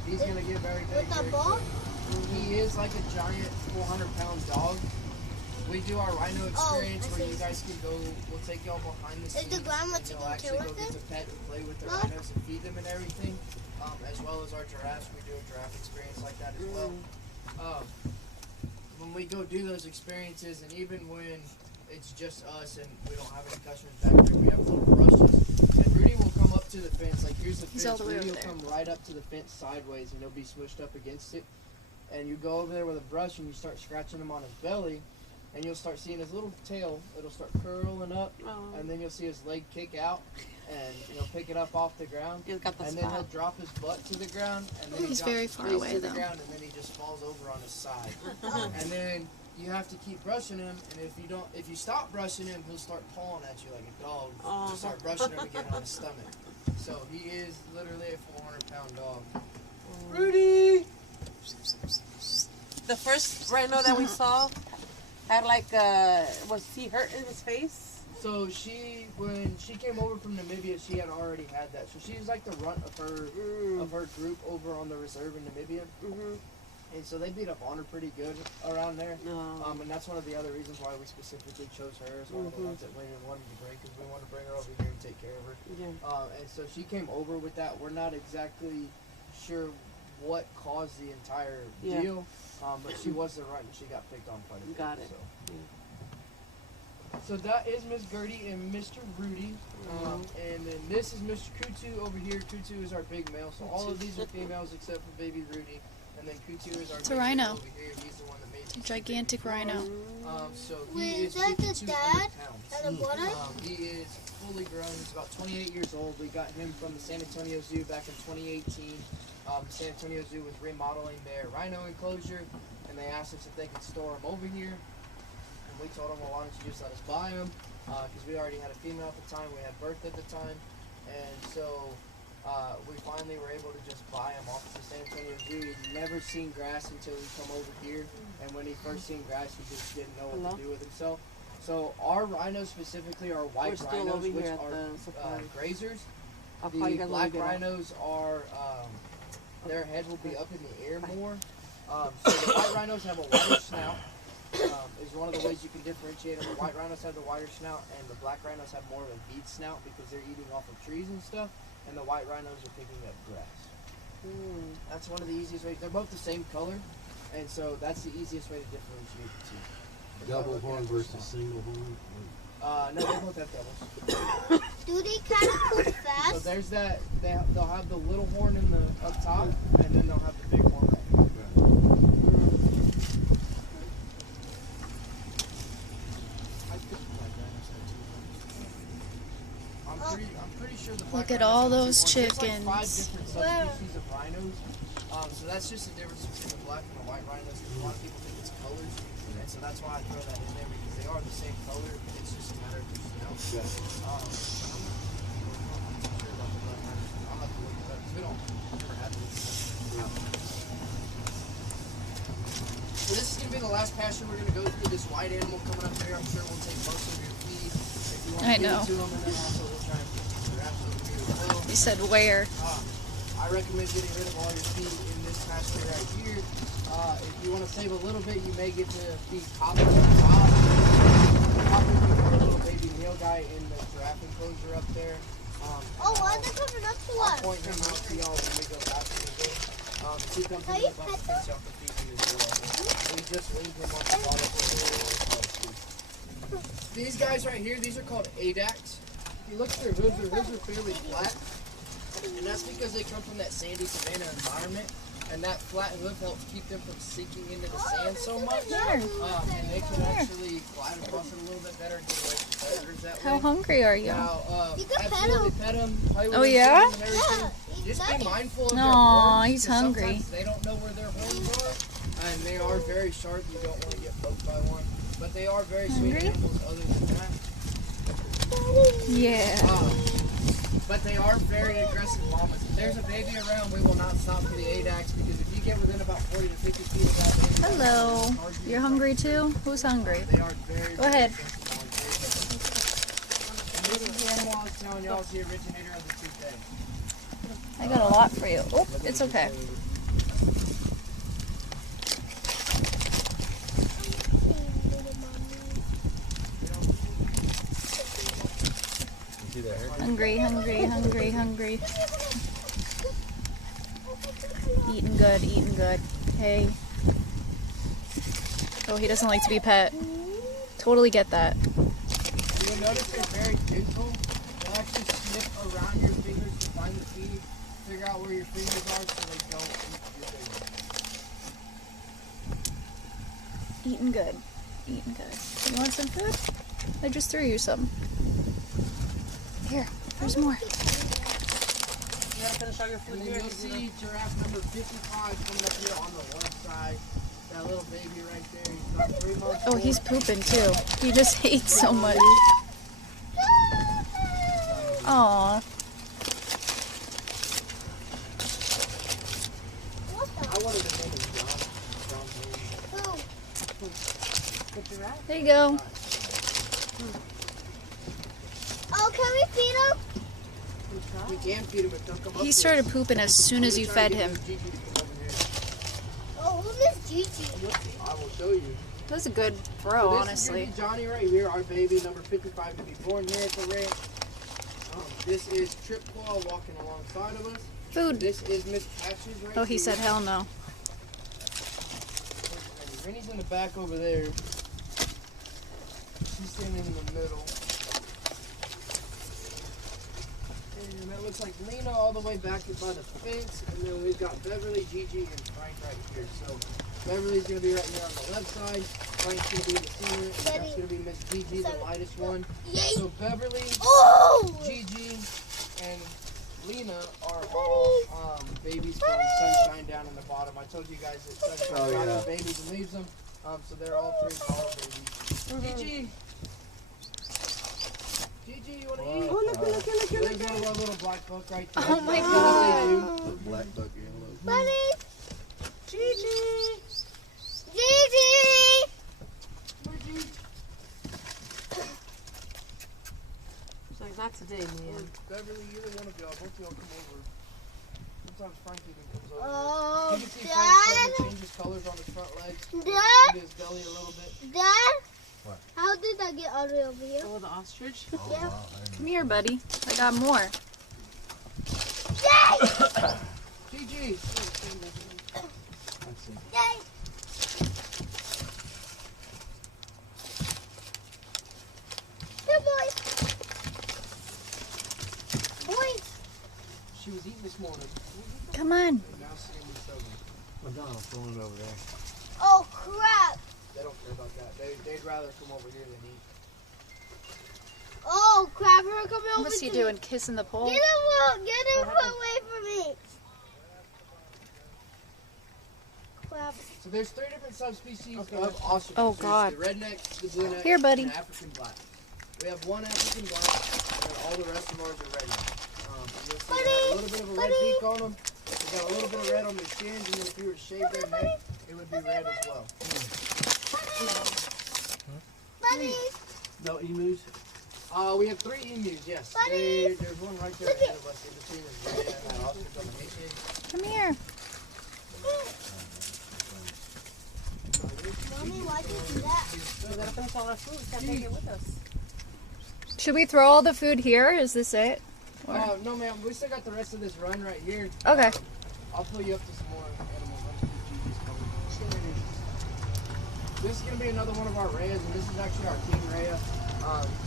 he's gonna get very big. With the very ball? quick. He is like a giant 400-pound dog. We do our rhino experience I where see. you guys can go. We'll take y'all behind the scenes. the grandma and you'll taking actually care go of get it? to pet and play with the No? rhinos and feed them and everything, as well as our giraffes. We do a giraffe experience like that as well. When we go do those experiences, and even when it's just us and we don't have any customers back there, we have little brushes. And Rudy will come up to the fence. Like here's the He's fence. all the way Rudy over will there. come right up to the fence sideways, and he'll be smushed up against it. And you go over there with a brush and you start scratching him on his belly, and you'll start seeing his little tail. It'll start curling up, and then you'll see his leg kick out, and he'll pick it up off the ground. He's got the And then he'll spot. drop his butt to the ground, and then He's he drops very his far face away, to the though. ground, and then he just falls over on his side. And then you have to keep brushing him, and if you stop brushing him, he'll start pawing at you like a dog. Oh. You start brushing him again on his stomach. So he is literally a 400-pound dog. Rudy. The first rhino that we saw had like was he hurt in his face? So when she came over from Namibia, she had already had that. So she's like the runt of her group over on the reserve in Namibia. And so they beat up on her pretty good around there. And that's one of the other reasons why we specifically chose her as one of the ones that we wanted to bring, because we wanted to bring her over here and take care of her. And so she came over with that. We're not exactly sure what caused the entire deal, but she was the runt and she got picked on quite a bit. Got it. So that is Miss Gertie and Mr. Rudy. And then this is Mr. Kutu over here. Kutu is our big male. So all of these are females except for baby Rudy. And then Kutu is our It's a big rhino. male over here. He's the one that made It's a gigantic rhino. So Wait, he is is that the 5,200 dad? pounds. And the brother? He is fully grown. He's about 28 years old. We got him from the San Antonio Zoo back in 2018. San Antonio Zoo was remodeling their rhino enclosure, and they asked us if they could store him over here. And we told them, well, why don't you just let us buy him? Because we already had a female at the time. We had birth at the time. And so we finally were able to just buy him off the San Antonio Zoo. He'd never seen grass until he come over here. And when he first seen grass, he just didn't know what to do with himself. So our rhinos specifically are white We're still rhinos, over which here at are the safari. grazers. I'll call you The guys when we black get out. rhinos are, their head will be up in the air more. So the white rhinos have a wider snout. Is one of the ways you can differentiate them. The white rhinos have the wider snout, and the black rhinos have more of a bead snout because they're eating off of trees and stuff. And the white rhinos are picking up grass. That's one of the easiest ways. They're both the same color, and so that's the easiest way to differentiate the two. Double horn versus single horn. No, they both have doubles. Do they kind of poop So fast? there's that. They'll have the little horn in the up top, and then they'll have the big horn right here. I'm pretty sure the black Look at rhinos all have two those horns. There's like 5 chickens. different subspecies of rhinos. So that's just the difference between the black and the white rhinos. Because a lot of people think it's colors, and so that's why I throw that in there because they are the same color. It's just a matter of the snout. I'm not sure about the black rhinos. I'll have to look it up because we don't ever have these. So this is gonna be the last pasture we're gonna go through. This white animal coming up here, I'm sure will take most of your feed. If you want to I feed know. it to them, and then also we'll try and feed some giraffes over here as well. You said where? I recommend getting rid of all your feed in this pasture right here. If you want to save a little bit, you may get to feed Copper on top. Copper will be our little baby meal guy in the giraffe enclosure up there. Oh, why are they coming up to I'll us? point him out to y'all when we go back to the zoo. If he comes into the buffer fence, y'all can feed him as well. We just leave him on the bottom for a little while. These guys right here, these are called ADACs. If you look at their hooves are fairly flat. And that's because they come from that sandy savanna environment. And that flat hoof helps keep them from sinking into the sand so much. And they can actually glide across it a little bit better and get away from predators that How way. hungry are you? You Now, can pet absolutely pet them, play with Oh, them, yeah? feed them and everything. Just be mindful of their Aw, horns, he's 'cause hungry. sometimes they don't know where their horns are, and they are very sharp. You don't want to get poked by one. But they are very sweet Hungry? animals other than that. Yeah. But they are very aggressive mamas. If there's a baby around, we will not stop for the ADACs because if you get within about 40 to 50 feet of that baby, Hello. You're hungry too? Who's hungry? they are very, Go ahead. And this is the animal I was telling y'all is the originator of the toupee. I got a lot for you. Oh, it's okay. See that hair? Hungry, hungry, hungry, hungry. Eating good, eating good. Hey. Oh, he doesn't like to be pet. Totally get that. You'll notice they're very gentle. They'll actually snip around your fingers to find the feed, figure out where your fingers are so they don't eat your fingers. Eating good. Eating good. You want some food? I just threw you some. Here, there's more. You gotta finish all your food And then here. you'll see giraffe number 55 coming up here on the left side. That little baby right there. He's about 3 months Oh, old. he's pooping too. He just ate so much. Aw. I wanted to name him John. There you go. Oh, can we feed him? We can feed him if they'll come up He here. started pooping as soon as you We're trying fed to get him. Gigi to come over here. Oh, who is Gigi? I will show you. That was a good So throw, this honestly. is gonna be Johnny right here, our baby, number 55 to be born here at the ranch. This is Trip Claw walking alongside of us. Food. This is Miss Patches right Oh, he here. said hell no. Rennie's in the back over there. She's standing in the middle. And that looks like Lena all the way back by the fence. And then we've got Beverly, Gigi, and Frank right here. So Beverly's going to be right here on the left side. Frank's going to be in the center. And that's going to be Miss Gigi, the lightest one. So Beverly, Gigi, and Lena are all babies from Sunshine down in the bottom. I told you guys that Sunshine got the babies and leaves them. So they're all 3 tall babies. Gigi! Gigi, you want to eat? Oh, look. There's one of our little black buck right there. Oh my god. Black buck yellow. Buddy! Gigi! Gigi! She's like, not today, man. Beverly, either one of y'all, both of y'all come over. Sometimes Frank even comes over. Oh, You can see Frank starting to change his colors on his front legs. Dad? His belly a little bit. Dad? What? How did I get all the way over here? Oh, the ostrich? Yeah. Wow, I didn't Come here, buddy. I got more. Yay! Gigi! Yay! Good boy. Boy. She was eating this morning. Come on. And now Sammy's over. Madonna throwing it over there. Oh, crap. They don't care about that. They'd rather come over here than eat. Oh, crap. We're coming over What's he to doing? Kissing the pole? Get him away from me. Crap. So there's 3 different subspecies of ostriches. Oh, There's God. the redneck, the blue neck, Here, buddy. and the African black. We have 1 African black, and all the rest of ours are redneck. You'll see they have a little bit of a red beak on them. They got a little bit of red on their skins, and then if you were to shave their neck, it would be red as well. Buddy. No emus? We have 3 emus, yes. Buddy. There's one right there ahead of us in between the red and that ostrich on the mission. Come here. Mommy, why did you do that? We gotta finish all our food. We can't take it with us. Should we throw all the food here? Is this it? No, ma'am. We still got the rest of this run right here. Okay. I'll pull you up to some more animals. This is going to be another one of our rayas, and this is actually our king raya.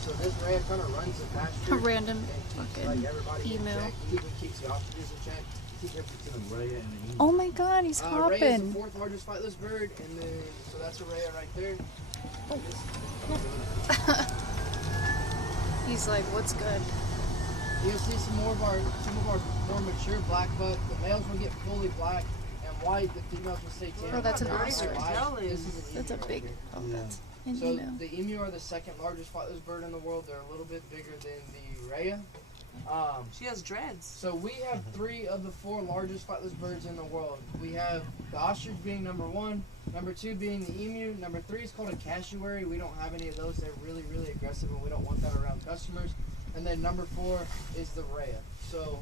So this raya kind of runs the pasture. A random and keeps, fucking everybody in emu. check. He even keeps the ostriches in check. Keep everything a raya and an emu. Oh my god, he's Raya is hopping. the 4th largest flightless bird, and then so that's a raya right there. He's like, what's good? You'll see some of our more mature black buck. The males will get fully black and white. The females will stay tan. Oh, that's an They're ostrich. white. This is an That's a emu right big. here. Oh, Yeah. that's an So emu. the emu are the 2nd largest flightless bird in the world. They're a little bit bigger than the raya. She has dreads. So we have 3 of the 4 largest flightless birds in the world. We have the ostrich being number 1, number 2 being the emu, number 3 is called a cassowary. We don't have any of those. They're really, really aggressive, and we don't want that around customers. And then number 4 is the raya. So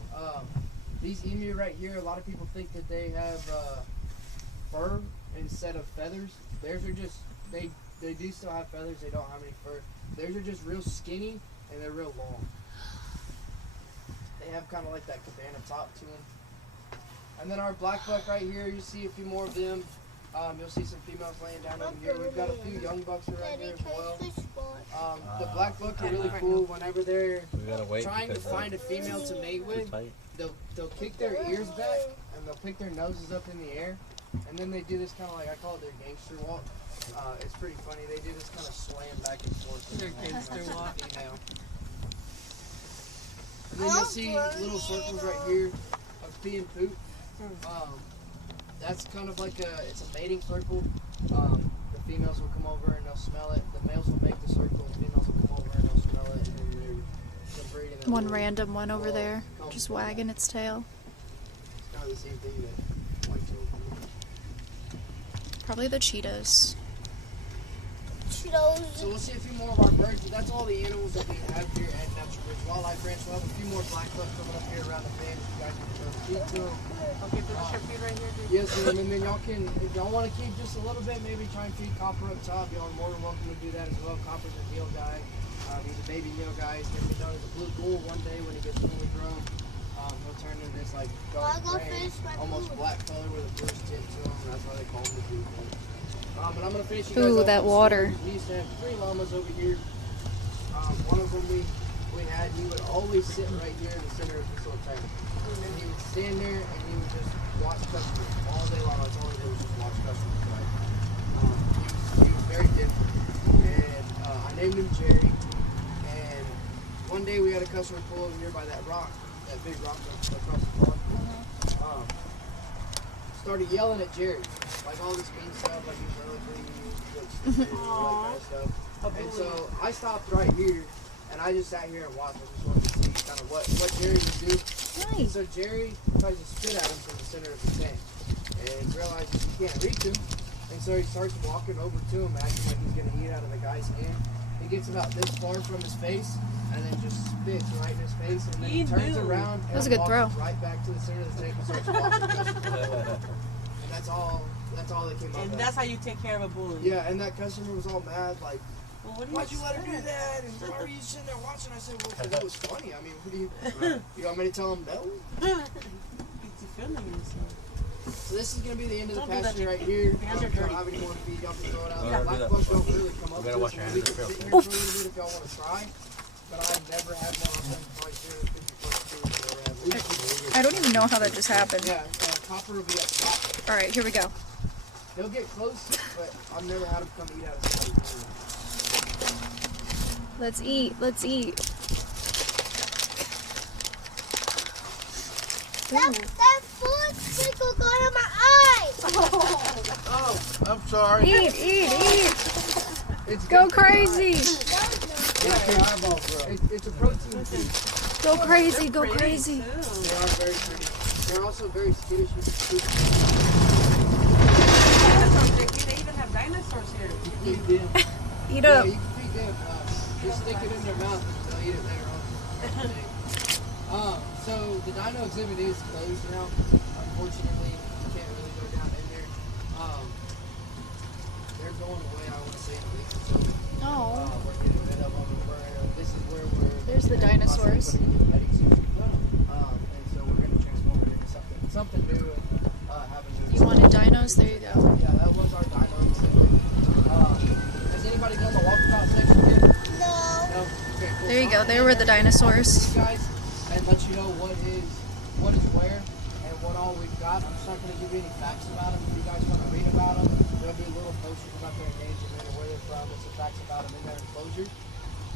these emu right here, a lot of people think that they have fur instead of feathers. Theirs are just, they do still have feathers. They don't have any fur. Theirs are just real skinny, and they're real long. They have kind of like that cabana top to them. And then our black buck right here, you see a few more of them. You'll see some females laying down over here. We've got a few young bucks right here as well. The black buck are really cool. Whenever they're trying to find a female to mate with, they'll kick their ears back and they'll pick their noses up in the air. And then they do this kind of like, I call it their gangster walk. It's pretty funny. They do this kind of slam back and forth. Their gangster walk. Female. And then you'll see little circles right here of pee and poop. That's kind of like it's a mating circle. The females will come over and they'll smell it. The males will make the circle. The females will come over and they'll smell it. And then they're breeding. One random one over there, just wagging its tail. It's kind of the same thing that white tail do. Probably the cheetahs. So we'll see a few more of our birds. But that's all the animals that we have here at Natural Bridge Wildlife Ranch. We'll have a few more black bucks coming up here around the bend. You guys can go feed to them. Okay, finish your feed right here, dude. Yes, ma'am. And then y'all can, if y'all want to keep just a little bit, maybe try and feed Copper up top. Y'all are more than welcome to do that as well. Copper's a meal guy. He's a baby meal guy. He's going to be known as a blue bull one day when he gets fully grown. He'll turn into this like dark gray, almost black color with a bluish tint to him. That's why they call him the blue bull. But I'm going to finish you guys Ooh, up that with water. stories. We used to have 3 llamas over here. One of them we had, he would always sit right here in the center of this little tank. And he would stand there and he would just watch customers all day long. That's all he did was just watch customers. Right? very different. And I named him Jerry. And one day we had a customer pull over here by that rock, that big rock across the pond. Started yelling at Jerry, like all this mean stuff, like he's ugly, like all that kind of stuff. And so I stopped right here, and I just sat here and watched. I just wanted to see kind of what Jerry would do. And so Jerry tries to spit at him from the center of the tank, and realizes he can't reach him. And so he starts walking over to him, acting like he's going to eat out of the guy's hand. He gets about this far from his face, and then just spits right in his face, and then he turns around and That was a good walks throw. right back to the center of the tank and starts walking. And that's all that came out of And that. that's how you take care of a bully. Yeah, and that customer was all mad, like, Well, what do why'd you let her do that? And why were you sitting there watching? I said, well, because that was funny. I mean, what do you want me to tell him no? Gets you feeling yourself. So this is going to be the end of the Don't do that, pasture right Jake. here. Your hands are If y'all dirty. have any more feed, y'all can throw it out. Yeah. Black bugs don't really come up We gotta to wash us, your and hands, we they're can sit filthy. here for a little bit if y'all want to try. But I've never had one of them probably 250 plus food that I've ever had. I don't even know how that just happened. Yeah, copper will be up top. All right, here we go. He'll get close, but I've never had him come eat out of somebody's food. Let's eat. Let's eat. That food tickle got in my eye. Oh, I'm sorry. Eat, eat, eat. It's Go good for crazy. It's a protein food. Go crazy. Go crazy. They are very pretty. They're also very skittish with the food. Dinosaurs, they even have dinosaurs here. You can feed them. Eat Yeah, up. you can feed them. Just stick it in their mouth and they'll eat it later on. So the dino exhibit is closed now. Unfortunately, you can't really go down in there. They're going away, I want to say, in a week or so. Oh. We're getting rid of them. This is where we're... There's the dinosaurs. Putting in petting suits. And so we're going to transform it into something new and have a new... You wanted dinos? There you go. Yeah, that was our dino exhibit. Has anybody done the walkabout section yet? No. No? Okay, cool. There you go. There were the dinosaurs. You guys, and let you know what is where and what all we've got. I'm just not going to give you any facts about them. If you guys want to read about them, there'll be little posters about their endangerment and where they're from and some facts about them in their enclosure.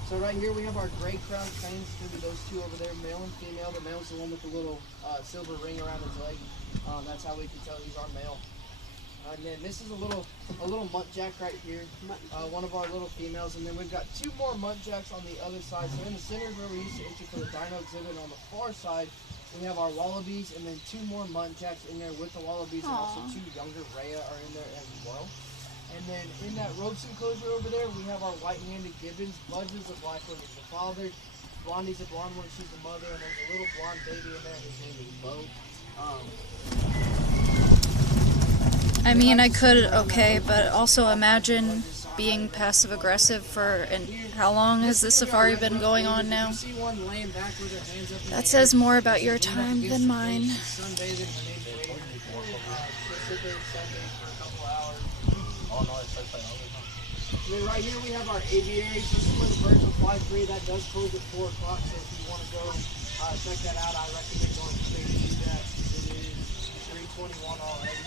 So right here we have our gray crown cranes. It's going to be those two over there, male and female. The male's the one with the little silver ring around his leg. That's how we can tell he's our male. And then this is a little muntjack right here, one of our little females, and then we've got two more muntjacks on the other side. So in the center is where we used to enter for the dino exhibit. On the far side, we have our wallabies, and then two more muntjacks in there with the wallabies, and also two younger Rhea are in there as well. And then in that ropes enclosure over there, we have our white-handed gibbons. Budge is the black one, he's the father. Blondie's the blonde one, she's the mother, and there's a little blonde baby in there. His name is Bo. I mean, I could, okay, but also imagine being passive aggressive for, and how long has this safari been going on now? That says more about your time than mine. Then right here we have our aviaries. This is where the birds will fly free. That does close at 4 o'clock, so if you want to go check that out, I recommend going straight to that. It is 3:21 already.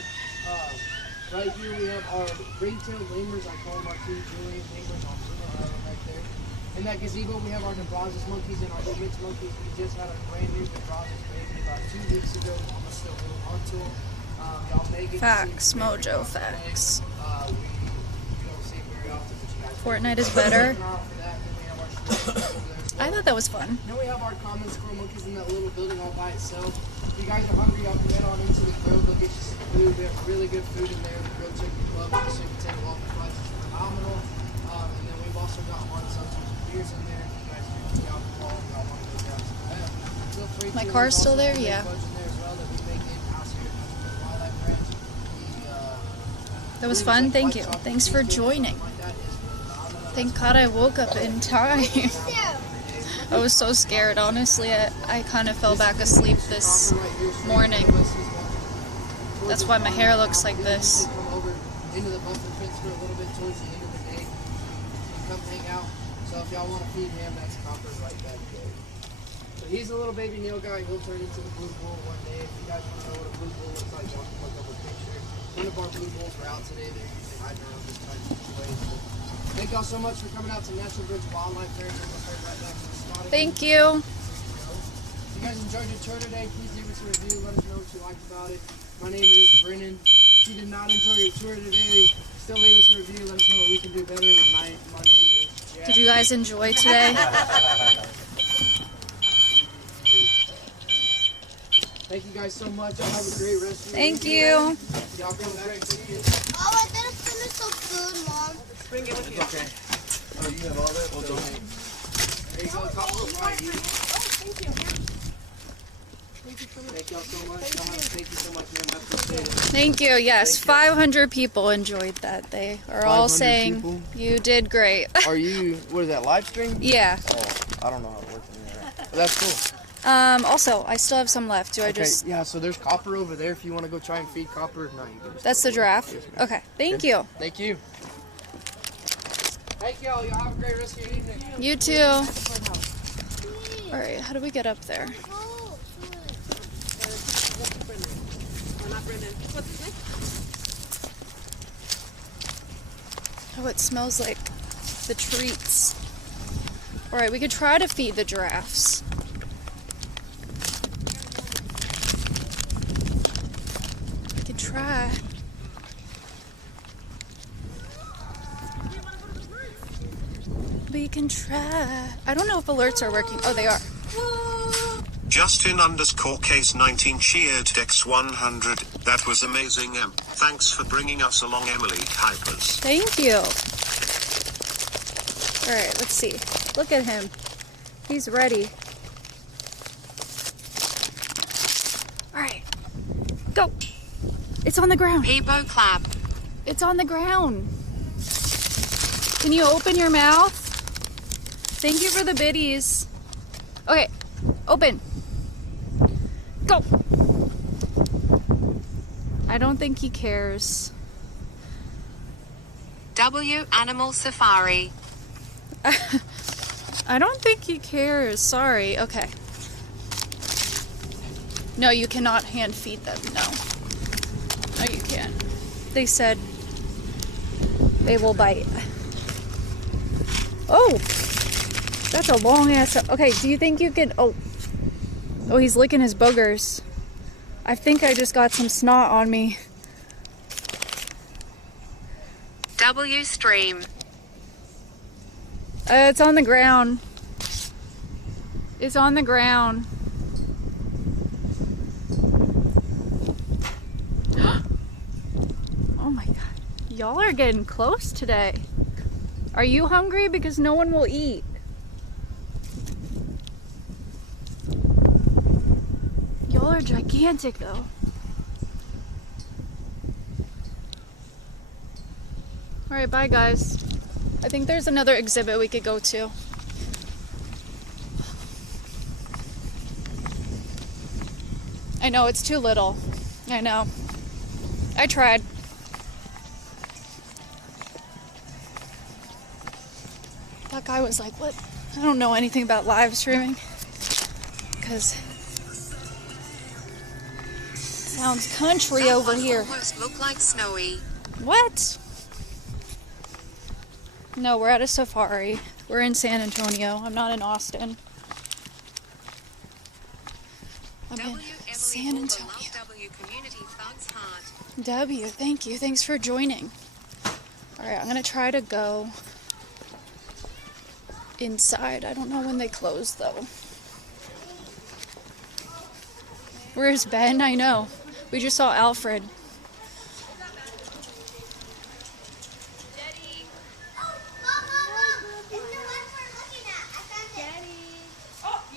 Right here we have our ring-tailed lemurs. I call them our two Julian lemurs on Bruno Island right there. In that gazebo we have our Nebrasis monkeys and our Imitz monkeys. We just had a brand new Nebrasis baby about 2 weeks ago. Almost still holding on to them. Y'all may get Facts, to see mojo facts. we don't see them very often, but you guys Fortnite is better. for that. Then we have our over there as well. I thought that was fun. Then we have our common squirrel monkeys in that little building all by itself. If you guys are hungry, y'all can head on into the grill. They'll get you some food. We have really good food in there. The grilled chicken club, the chicken potato waffle fries is phenomenal. And then we've also got hard seltzers and beers in there. If you guys drink the alcohol and y'all want to go grab some of that, feel free to. My car's There's still also there? some Yeah. baked buns in there as well that we make in-house here at the Wildlife Ranch. The, That was fun. Thank you. Thanks for joining. Thank God I woke up in time. I was so scared, honestly. I kind of fell back asleep this morning. That's why my hair looks like this. Come over into the buffer fence for a little bit towards the end of the day. And come hang out. So if y'all want to feed him, that's Copper right back there. So he's a little baby Neil guy. He'll turn into the blue bull one day. If you guys want to know what a blue bull looks like, y'all can look up a picture. None of our blue bulls were out today. They're usually hiding around this time anyways. But thank y'all so much for coming out to Natural Bridge Wildlife Fair. It's almost right back to the spot. Thank you. If you guys enjoyed your tour today, please leave us a review. Let us know what you liked about it. My name is Brennan. If you did not enjoy your tour today, still leave us a review. Let us know what we can do better. My name is Jack. Did you guys enjoy today? Thank you guys so much. Y'all have a great rest of your Thank weekend. you. Y'all have a great weekend. Oh, I didn't finish so good, Mom. Bring it with you. Okay. Oh, you have all that? We'll donate. There you go. Copper pie. Thank you. Thank y'all so much. Thank you so much, man. I appreciate it. Thank you. Yes, 500 people enjoyed that. They are all 500 saying people? you did great. Are you, what is that, live stream? Yeah. Oh, I don't know how it works anymore. But that's cool. Also, I still have some left. Do I Okay, just... yeah, so there's copper over there if you want to go try and feed copper. No, you can just That's go the away. giraffe? Yes, ma'am. Okay. Thank you. Thank you. Thank y'all. Y'all have a great rest of your evening. You too. All right. How do we get up there? Oh, it smells like the treats. All right, we could try to feed the giraffes. We could try. We can try. I don't know if alerts are working. Oh, they are. Justin_case 19 cheered Dex 100. That was amazing, Em. Thanks for bringing us along, Emily Hypers. Thank you. All right, let's see. Look at him. He's ready. All right, go. It's on the ground. Peebo clap. It's on the ground. Can you open your mouth? Thank you for the biddies. Okay, open. Go. I don't think he cares. W Animal Safari. I don't think he cares. Sorry. Okay. No, you cannot hand feed them. No. No, you can't. They said they will bite. Oh! That's a long ass. Okay, do you think you can. Oh, he's licking his boogers. I think I just got some snot on me. W stream. It's on the ground. It's on the ground. Oh my god. Y'all are getting close today. Are you hungry? Because no one will eat. Y'all are gigantic though. Alright, bye guys. I think there's another exhibit we could go to. I know, it's too little. I know. I tried. That guy was like, what? I don't know anything about live streaming. Because it sounds country over That one here. almost look like Snowy. What? No, we're at a safari. We're in San Antonio. I'm not in Austin. I'm in San Antonio. W community thugs heart. W, thank you. Thanks for joining. Alright, I'm gonna try to go inside. I don't know when they close though. Where's Ben? I know. We just saw Alfred.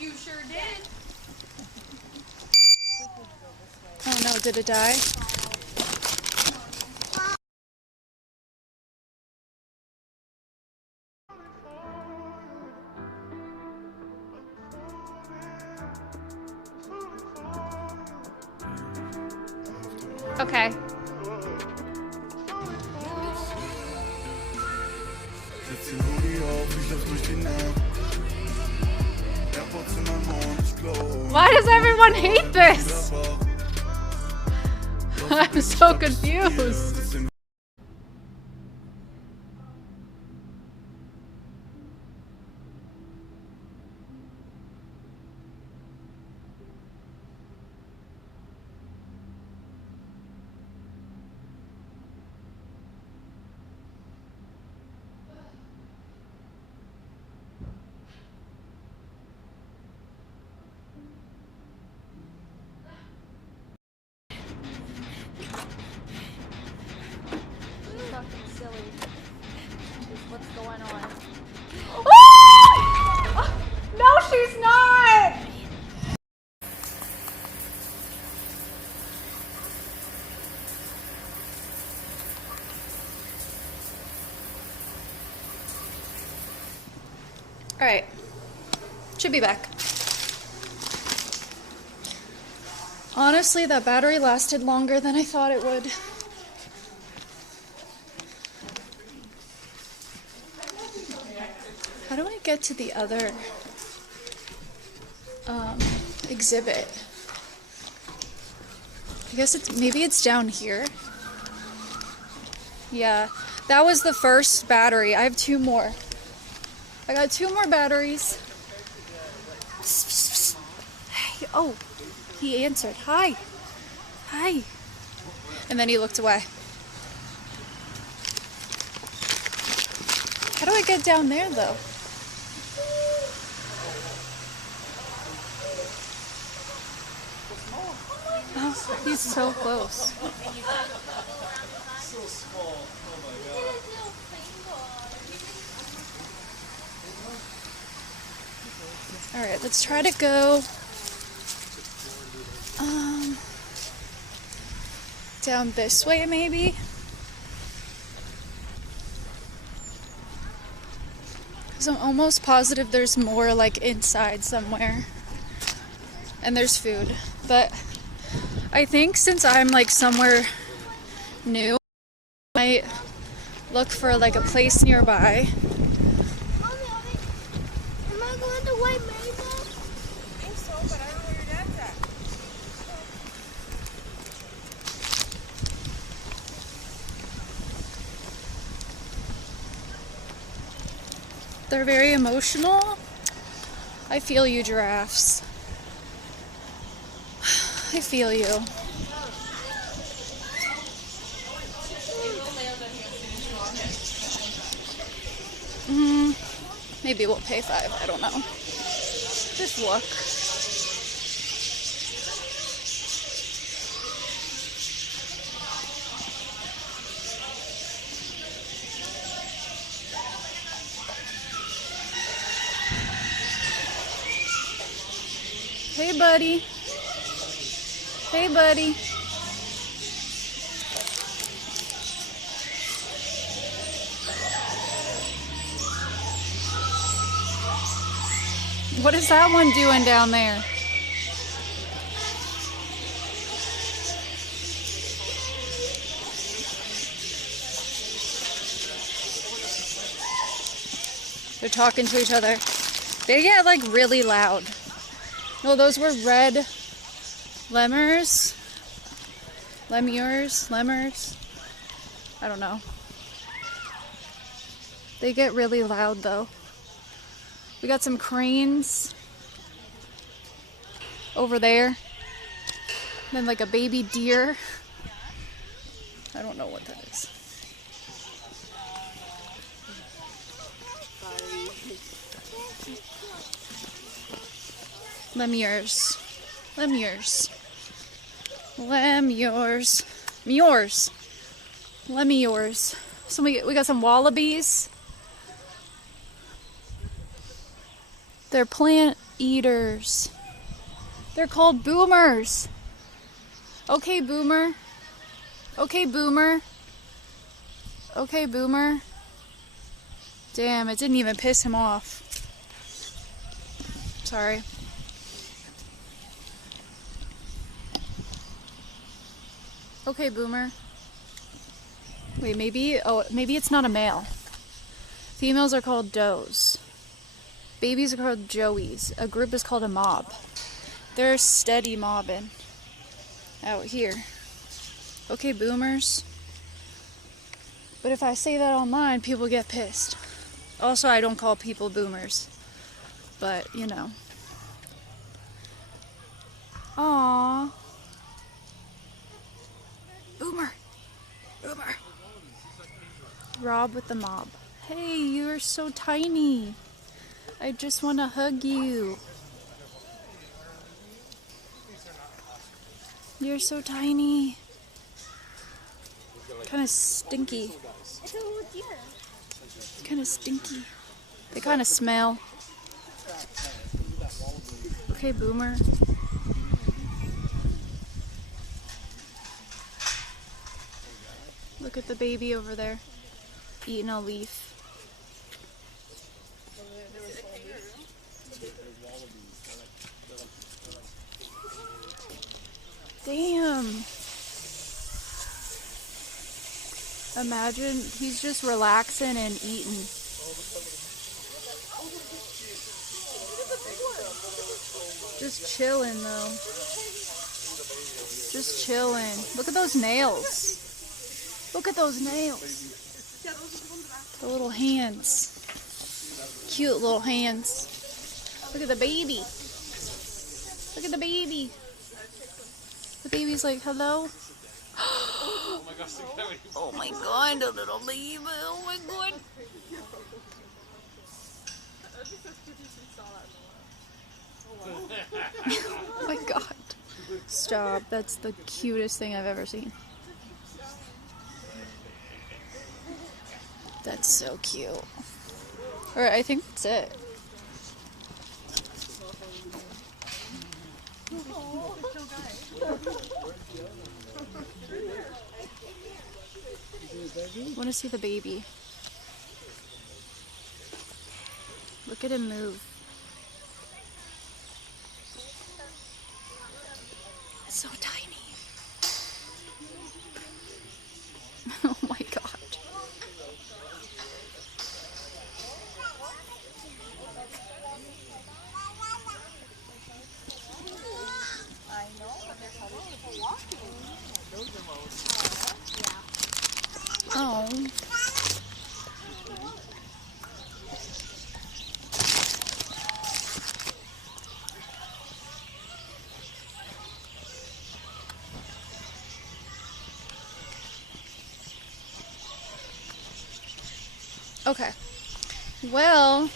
You sure did. Oh no, did it die? Okay. Why does everyone hate this? I'm so confused. Fucking silly. What's going on? Oh! No, she's not! Alright. Should be back. Honestly, that battery lasted longer than I thought it would. How do I get to the other exhibit? I guess maybe it's down here. Yeah, that was the first battery. I have 2 more. I got 2 more batteries. Hey, oh, he answered. Hi. Hi. And then he looked away. How do I get down there, though? Oh, he's so close. Alright, let's try to go down this way, maybe? Because I'm almost positive there's more, like, inside somewhere. And there's food. But I think since I'm, like, somewhere new, I might look for, like, a place nearby. Mommy, am I going to White Mesa? I think so, but I don't know where your dad's at. They're very emotional. I feel you, giraffes. I feel you. Maybe we'll pay $5. I don't know. Just look. Hey, buddy. Hey, buddy. What is that one doing down there? They're talking to each other. They get like really loud. No, those were red lemurs. Lemurs. I don't know. They get really loud though. We got some cranes over there. Then like a baby deer. I don't know what that is. Lemurs. So we got some wallabies. They're plant eaters. They're called boomers. Okay, boomer. Damn, it didn't even piss him off. Sorry. Okay, boomer. Wait, maybe it's not a male. Females are called does. Babies are called joeys. A group is called a mob. They're steady mobbing out here. Okay, boomers. But if I say that online, people get pissed. Also, I don't call people boomers. But, you know. Aww. Boomer. Boomer. Rob with the mob. Hey, you are so tiny. I just want to hug you. You're so tiny. Kind of stinky. Kind of stinky. They kind of smell. Okay, boomer. Look at the baby over there, eating a leaf. Damn. Imagine he's just relaxing and eating. Just chilling though. Just chilling. Look at those nails. Look at those nails. The little hands. Cute little hands. Look at the baby. Look at the baby. The baby's like, hello? Oh my god, a little baby. Oh my god. Oh my god. Stop. That's the cutest thing I've ever seen. That's so cute. Alright, I think that's it. I want to see the baby. Look at him move. So tiny. Oh my god. Oh. Okay. Well,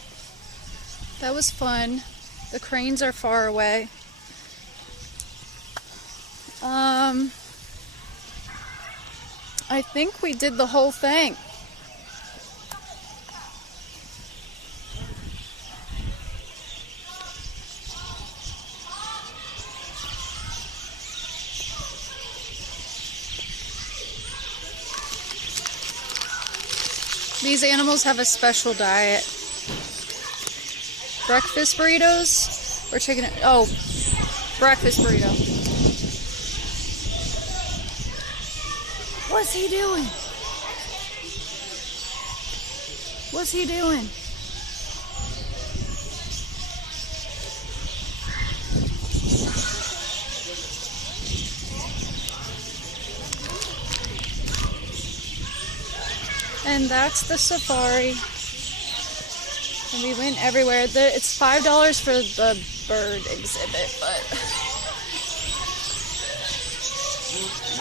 that was fun. The cranes are far away. I think we did the whole thing. These animals have a special diet. Breakfast burritos or chicken? Oh, breakfast burrito. What's he doing? What's he doing? And that's the safari. And we went everywhere. It's $5 for the bird exhibit, but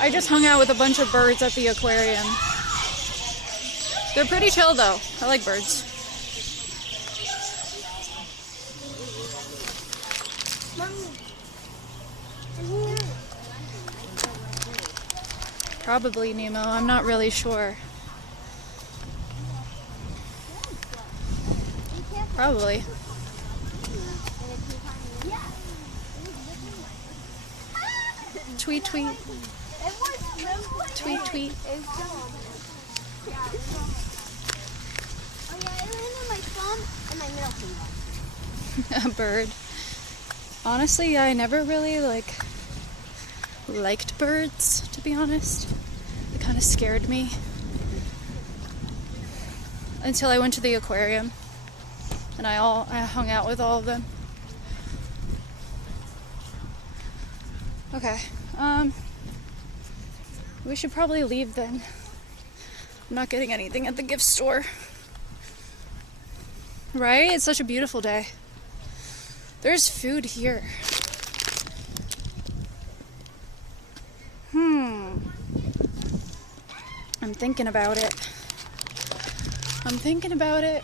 I just hung out with a bunch of birds at the aquarium. They're pretty chill though. I like birds. Probably Nemo. I'm not really sure. Probably. Tweet, tweet. Tweet, tweet. A bird. Honestly, I never really liked birds, to be honest. They kind of scared me. Until I went to the aquarium. And I hung out with all of them. Okay. We should probably leave then. I'm not getting anything at the gift store. Right? It's such a beautiful day. There's food here. I'm thinking about it.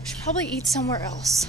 We should probably eat somewhere else.